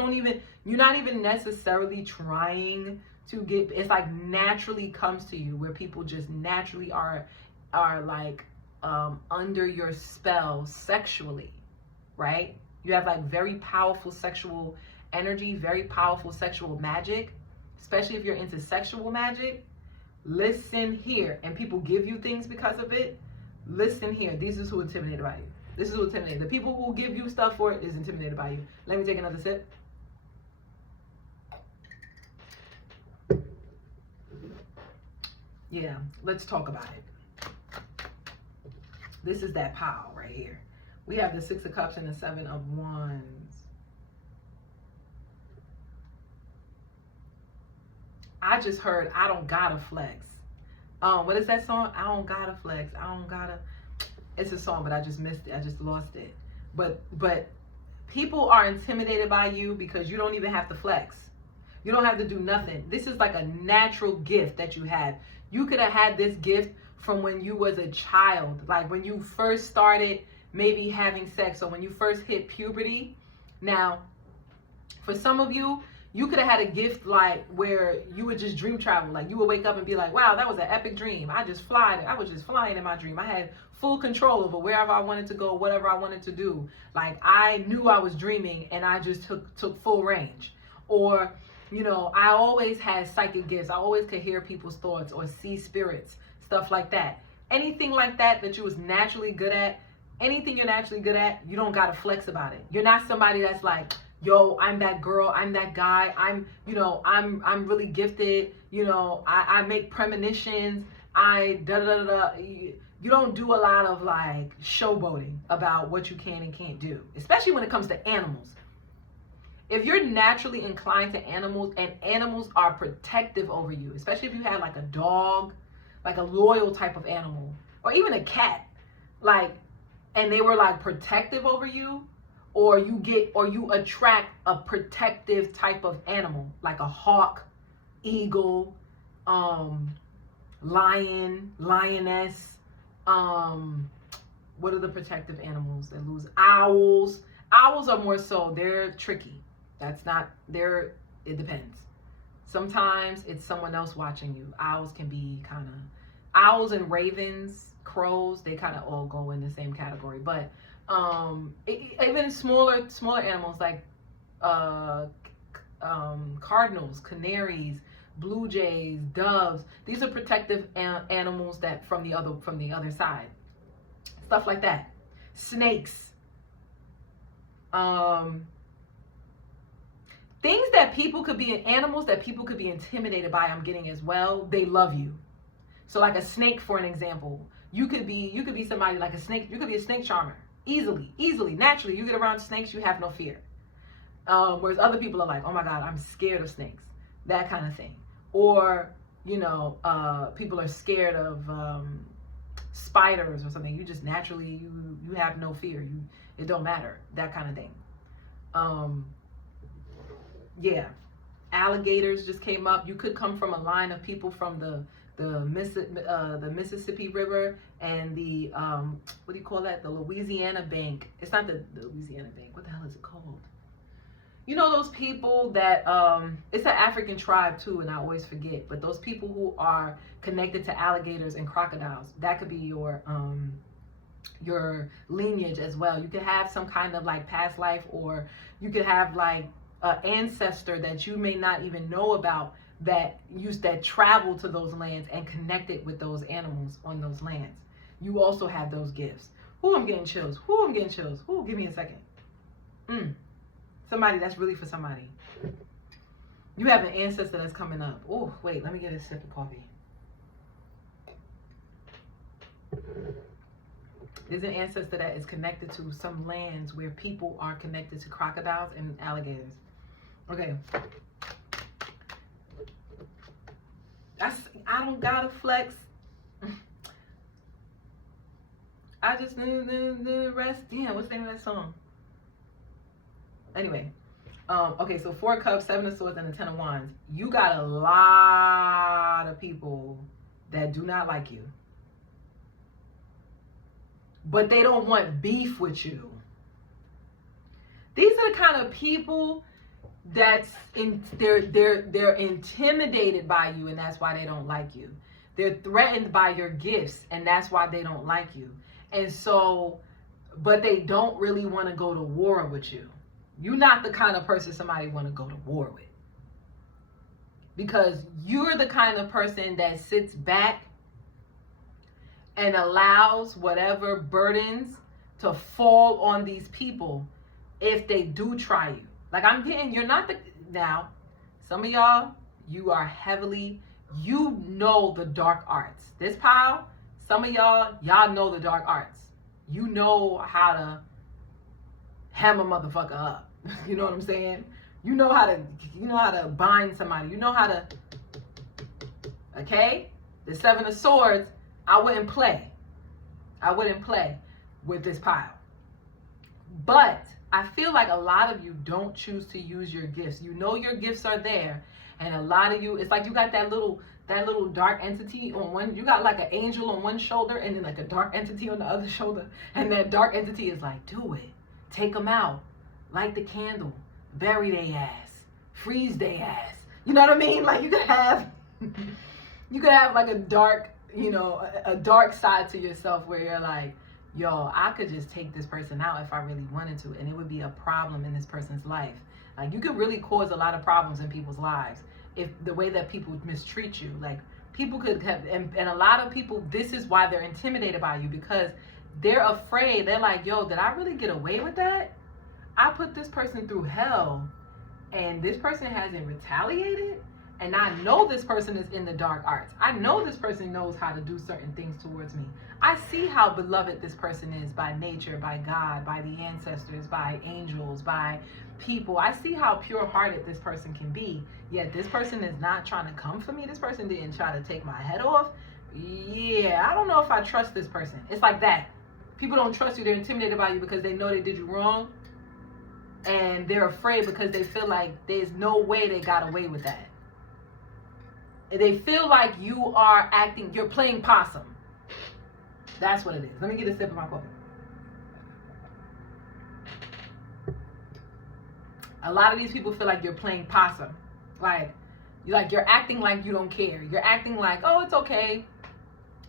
not even necessarily trying to get, it's like naturally comes to you, where people just naturally are like under your spell sexually, right? You have like very powerful sexual energy, very powerful sexual magic, especially if you're into sexual magic. Listen here, and people give you things because of it. Listen here, this is who intimidated by you. This is who intimidated. The people who give you stuff for it is intimidated by you. Let me take another sip. Yeah, let's talk about it. This is that pile right here. We have the 6 of Cups and the 7 of Wands. I just heard, I don't gotta flex. What is that song? I don't gotta flex. I don't gotta. It's a song, but I just missed it. I just lost it. But people are intimidated by you because you don't even have to flex. You don't have to do nothing. This is like a natural gift that you have. You could have had this gift from when you was a child, like when you first started maybe having sex, or when you first hit puberty. Now, for some of you, you could have had a gift like where you would just dream travel. Like you would wake up and be like, wow, that was an epic dream. I was just flying in my dream. I had full control over wherever I wanted to go, whatever I wanted to do. Like I knew I was dreaming and I just took full range. Or, you know, I always had psychic gifts. I always could hear people's thoughts or see spirits, stuff like that. Anything like that you was naturally good at, anything you're naturally good at, you don't got to flex about it. You're not somebody that's like, yo, I'm that girl, I'm that guy, I'm really gifted, I make premonitions, I da da da da. You don't do a lot of like showboating about what you can and can't do, especially when it comes to animals. If you're naturally inclined to animals and animals are protective over you, especially if you had like a dog, like a loyal type of animal, or even a cat, like, and they were like protective over you, or you attract a protective type of animal, like a hawk, eagle, lion, lioness, what are the protective animals that lose? Owls. Owls are more so, they're tricky. That's not, it depends. Sometimes it's someone else watching you. Owls can be kind of, owls and ravens, crows, they kind of all go in the same category. But even smaller animals like cardinals, canaries, blue jays, doves, these are protective animals that from the other side. Stuff like that. Snakes. Things that people could be, animals that people could be intimidated by, I'm getting as well. They love you. So like a snake, for an example, you could be somebody like a snake. You could be a snake charmer easily, naturally. You get around snakes, you have no fear. Whereas other people are like, oh my God, I'm scared of snakes, that kind of thing. Or people are scared of spiders or something. You just naturally you have no fear. It don't matter, that kind of thing. Yeah, alligators just came up. You could come from a line of people from the Mississippi River and the what do you call that? The Louisiana Bank. It's not the Louisiana Bank. What the hell is it called? You know those people that it's an African tribe too, and I always forget. But those people who are connected to alligators and crocodiles, that could be your lineage as well. You could have some kind of like past life, or you could have like an ancestor that you may not even know about that traveled to those lands and connected with those animals on those lands. You also have those gifts. I'm getting chills. Give me a second. Somebody, that's really for somebody. You have an ancestor that's coming up. Oh, wait, let me get a sip of coffee. There's an ancestor that is connected to some lands where people are connected to crocodiles and alligators. Okay. I don't gotta flex. I just need the rest. Damn, what's the name of that song? Anyway. Okay, so 4 cups, 7 of swords, and the 10 of wands. You got a lot of people that do not like you. But they don't want beef with you. These are the kind of people they're intimidated by you, and that's why they don't like you. They're threatened by your gifts, and that's why they don't like you. And so, but they don't really want to go to war with you. You're not the kind of person somebody want to go to war with. Because you're the kind of person that sits back and allows whatever burdens to fall on these people if they do try you. Like you're not now, some of y'all, you are heavily, know the dark arts. This pile, some of y'all know the dark arts. You know how to hem a motherfucker up. You know what I'm saying? You know how to bind somebody. You know how to, okay? The 7 of swords, I wouldn't play with this pile. But I feel like a lot of you don't choose to use your gifts. You know your gifts are there, and a lot of you, it's like you got that little dark entity on one. You got like an angel on one shoulder, and then like a dark entity on the other shoulder, and that dark entity is like, do it, take them out, light the candle, bury they ass, freeze they ass. You know what I mean? Like you could have like a dark, a dark side to yourself where you're like, yo, I could just take this person out if I really wanted to, and it would be a problem in this person's life. Like you could really cause a lot of problems in people's lives if the way that people mistreat you. Like people could have, and a lot of people, this is why they're intimidated by you, because they're afraid. They're like, yo, did I really get away with that? I put this person through hell and this person hasn't retaliated, and I know this person is in the dark arts. I know this person knows how to do certain things towards me. I see how beloved this person is by nature, by God, by the ancestors, by angels, by people. I see how pure-hearted this person can be, yet this person is not trying to come for me. This person didn't try to take my head off. Yeah, I don't know if I trust this person. It's like that. People don't trust you. They're intimidated by you because they know they did you wrong. And they're afraid because they feel like there's no way they got away with that. They feel like you are acting, you're playing possum. That's what it is. Let me get a sip of my coffee. A lot of these people feel like you're playing possum. Like you're acting like you don't care. You're acting like, oh, it's okay.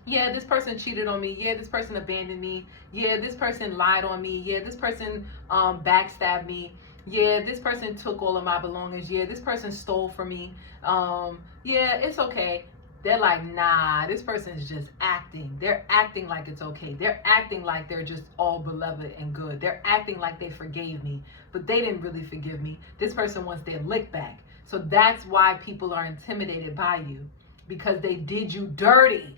Yeah, this person cheated on me. Yeah, this person abandoned me. Yeah, this person lied on me. Yeah, this person backstabbed me. Yeah, this person took all of my belongings. Yeah, this person stole from me. Yeah, it's okay. They're like, nah, this person is just acting. They're acting like it's okay. They're acting like they're just all beloved and good. They're acting like they forgave me, but they didn't really forgive me. This person wants their lick back. So that's why people are intimidated by you, because they did you dirty.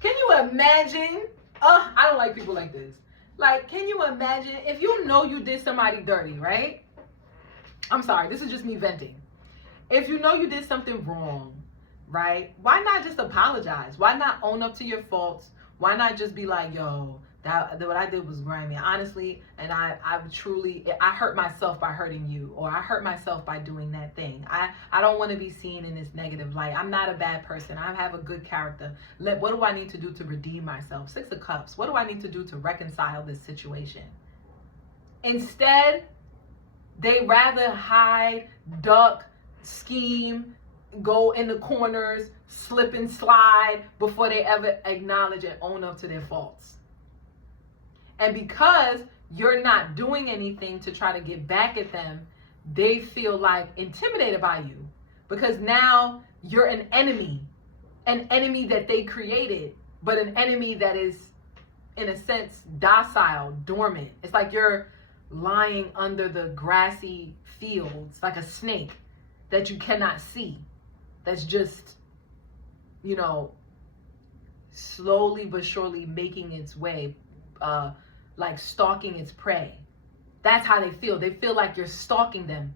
Can you imagine? I don't like people like this. Like, can you imagine if you know you did somebody dirty, right? I'm sorry, this is just me venting. If you know you did something wrong, right? Why not just apologize? Why not own up to your faults? Why not just be like, yo, that what I did was grimy, honestly, and I hurt myself by hurting you, or I hurt myself by doing that thing. I don't want to be seen in this negative light. I'm not a bad person. I have a good character. What do I need to do to redeem myself? 6 of Cups. What do I need to do to reconcile this situation? Instead, they rather hide, duck, scheme, go in the corners, slip and slide before they ever acknowledge and own up to their faults. And because you're not doing anything to try to get back at them, they feel like intimidated by you, because now you're an enemy that they created, but an enemy that is, in a sense, docile, dormant. It's like you're lying under the grassy fields like a snake that you cannot see, that's just, slowly but surely making its way, like stalking its prey. That's how they feel. They feel like you're stalking them.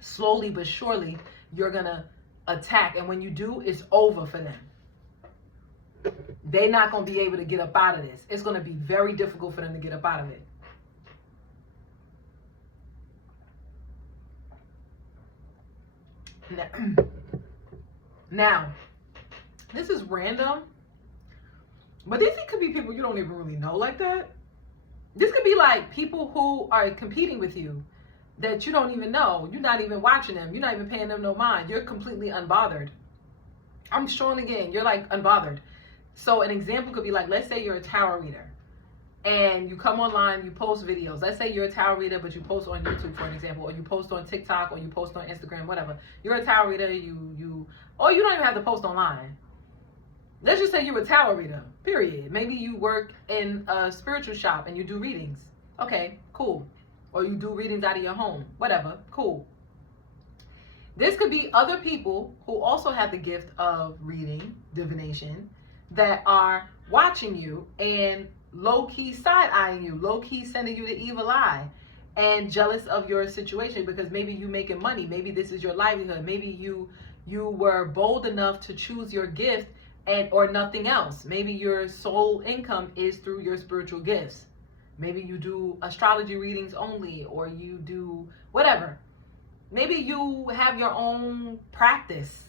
Slowly but surely, you're gonna attack. And when you do, it's over for them. They're not gonna be able to get up out of this. It's gonna be very difficult for them to get up out of it. Now, this is random, but these could be people you don't even really know like that. This could be like people who are competing with you that you don't even know. You're not even watching them. You're not even paying them no mind. You're completely unbothered. I'm showing again, you're like unbothered. So an example could be like, let's say you're a tarot reader and you come online, you post videos. Let's say you're a tarot reader, but you post on YouTube, for an example, or you post on TikTok, or you post on Instagram, whatever. You're a tarot reader, or you don't even have to post online. Let's just say you're a tarot reader, period. Maybe you work in a spiritual shop and you do readings. Okay, cool. Or you do readings out of your home, whatever, cool. This could be other people who also have the gift of reading, divination, that are watching you and low-key side-eyeing you, low-key sending you the evil eye, and jealous of your situation because maybe you making money, maybe this is your livelihood, maybe you were bold enough to choose your gift or nothing else. Maybe your sole income is through your spiritual gifts. Maybe you do astrology readings only, or you do whatever. Maybe you have your own practice,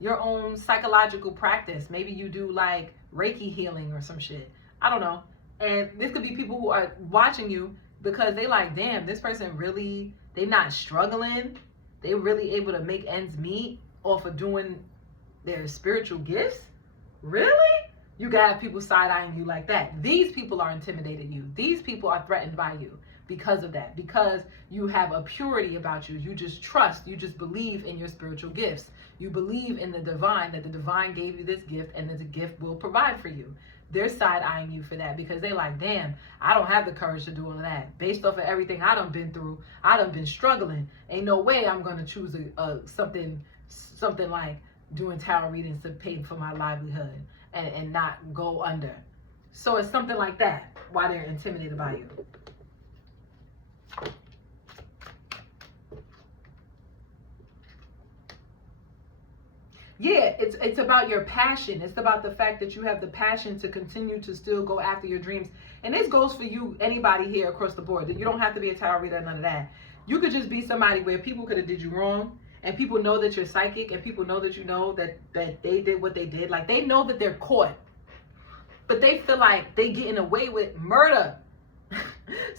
your own psychological practice. Maybe you do like Reiki healing or some shit. I don't know. And this could be people who are watching you because they like, damn, this person really, they not struggling. They really able to make ends meet off of doing their spiritual gifts. Really? You got to have people side-eyeing you like that. These people are intimidating you. These people are threatened by you because of that. Because you have a purity about you. You just trust. You just believe in your spiritual gifts. You believe in the divine, that the divine gave you this gift and that the gift will provide for you. they're side-eyeing you for that because they like, damn, I don't have the courage to do all of that. Based off of everything I done been through, I done been struggling. Ain't no way I'm going to choose something like doing tarot readings to pay for my livelihood and not go under. So it's something like that, why they're intimidated by you. Yeah, it's about your passion. It's about the fact that you have the passion to continue to still go after your dreams. And this goes for you, anybody here across the board. You don't have to be a tarot reader, none of that. You could just be somebody where people could have did you wrong, and people know that you're psychic, and people know that you know that they did what they did. Like, they know that they're caught, but they feel like they getting away with murder.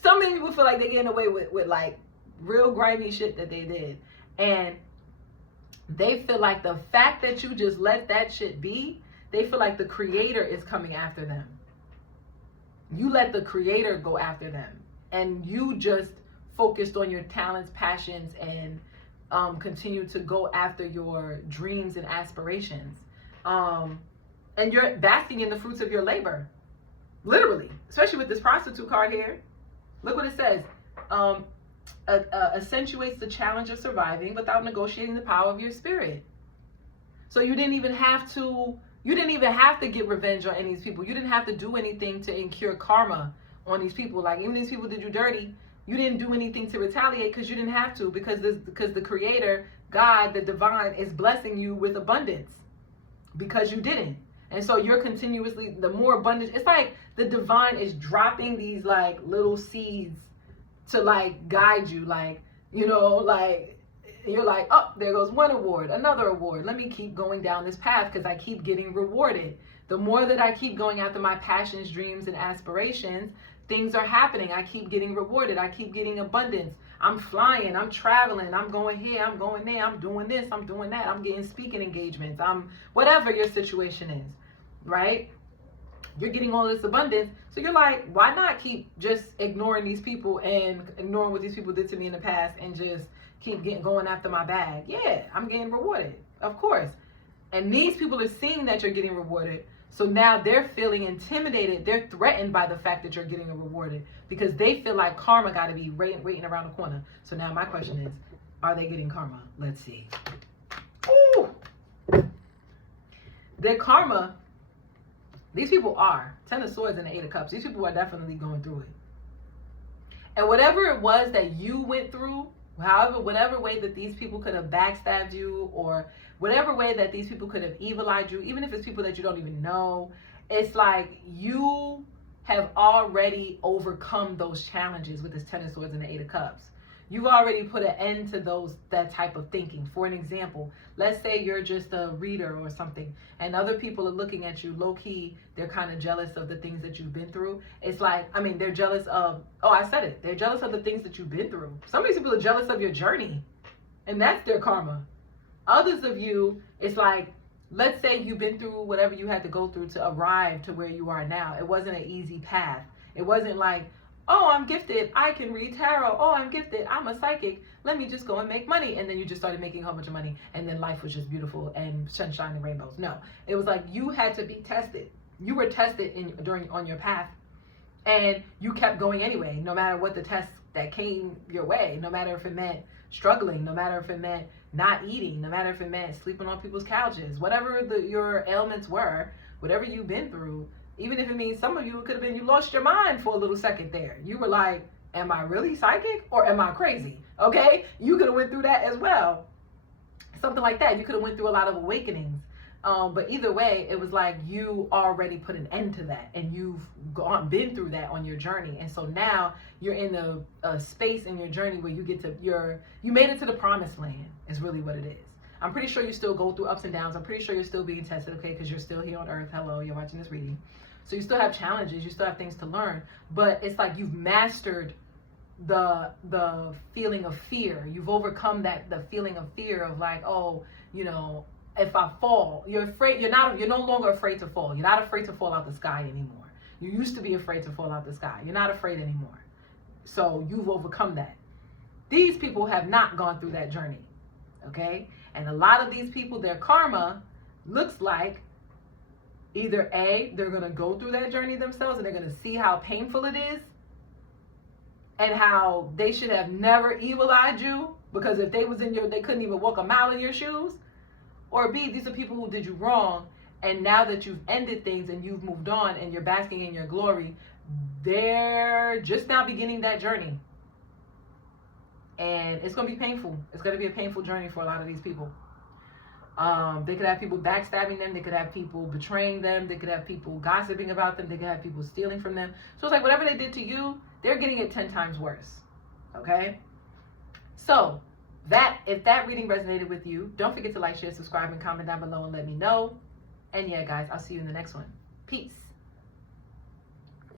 So many people feel like they're getting away with like real grimy shit that they did. And they feel like the fact that you just let that shit be, they feel like the creator is coming after them. You let the creator go after them. And you just focused on your talents, passions, and continue to go after your dreams and aspirations. And you're basking in the fruits of your labor. Literally. Especially with this prostitute card here. Look what it says. Accentuates the challenge of surviving without negotiating the power of your spirit. So you didn't even have to get revenge on any of these people. You didn't have to do anything to incur karma on these people. Like, even these people did you dirty, you didn't do anything to retaliate because you didn't have to, because the creator, God, the divine, is blessing you with abundance because you didn't. And so you're continuously, the more abundance, it's like the divine is dropping these like little seeds to like guide you, like, you know, like you're like, oh, there goes one award, another award. Let me keep going down this path because I keep getting rewarded. The more that I keep going after my passions, dreams, and aspirations, things are happening. I keep getting rewarded. I keep getting abundance. I'm flying, I'm traveling, I'm going here, I'm going there, I'm doing this, I'm doing that, I'm getting speaking engagements, I'm whatever your situation is, right? You're getting all this abundance. So you're like, why not keep just ignoring these people and ignoring what these people did to me in the past and just keep going after my bag? Yeah, I'm getting rewarded, of course. And these people are seeing that you're getting rewarded. So now they're feeling intimidated. They're threatened by the fact that you're getting rewarded because they feel like karma got to be waiting around the corner. So now my question is, are they getting karma? Let's see. Ooh. Their karma, these people are. 10 of Swords and the 8 of Cups. These people are definitely going through it. And whatever it was that you went through, whatever way that these people could have backstabbed you, or whatever way that these people could have evilized you, even if it's people that you don't even know, it's like you have already overcome those challenges with this 10 of Swords and the 8 of Cups. You've already put an end to that type of thinking. For an example, let's say you're just a reader or something, and other people are looking at you low-key. They're kind of jealous of the things that you've been through. It's like, I mean, they're jealous of, oh, I said it. They're jealous of the things that you've been through. Some of these people are jealous of your journey, and that's their karma. Others of you, it's like, let's say you've been through whatever you had to go through to arrive to where you are now. It wasn't an easy path. It wasn't like, oh, I'm gifted, I can read tarot. Oh, I'm gifted, I'm a psychic. Let me just go and make money. And then you just started making a whole bunch of money. And then life was just beautiful and sunshine and rainbows. No, it was like you had to be tested. You were tested on your path. And you kept going anyway, no matter what the test that came your way. No matter if it meant struggling, no matter if it meant not eating, no matter if it meant sleeping on people's couches. Whatever your ailments were, whatever you've been through, even if it means some of you, it could have been you lost your mind for a little second there. You were like, am I really psychic or am I crazy? Okay? You could have went through that as well. Something like that. You could have went through a lot of awakenings. But either way, it was like you already put an end to that and you've been through that on your journey. And so now you're in a space in your journey where you made it to the promised land is really what it is. I'm pretty sure you still go through ups and downs. I'm pretty sure you're still being tested, okay? Because you're still here on earth. Hello, you're watching this reading. So you still have challenges. You still have things to learn. But it's like you've mastered the feeling of fear. You've overcome the feeling of fear of like, oh, you know, if I fall, you're afraid. You're no longer afraid to fall. You're not afraid to fall out the sky anymore. You used to be afraid to fall out the sky. You're not afraid anymore. So you've overcome that. These people have not gone through that journey, okay? And a lot of these people, their karma looks like Either A, they're going to go through that journey themselves and they're going to see how painful it is and how they should have never evil-eyed you, because if they was in your, they couldn't even walk a mile in your shoes. Or B, these are people who did you wrong, and now that you've ended things and you've moved on and you're basking in your glory, they're just now beginning that journey. And it's going to be painful. It's going to be a painful journey for a lot of these people. They could have people backstabbing them. They could have people betraying them. They could have people gossiping about them. They could have people stealing from them. So it's like whatever they did to you, they're getting it 10 times worse. Okay? So if that reading resonated with you, don't forget to like, share, subscribe, and comment down below and let me know. And yeah, guys, I'll see you in the next one. Peace.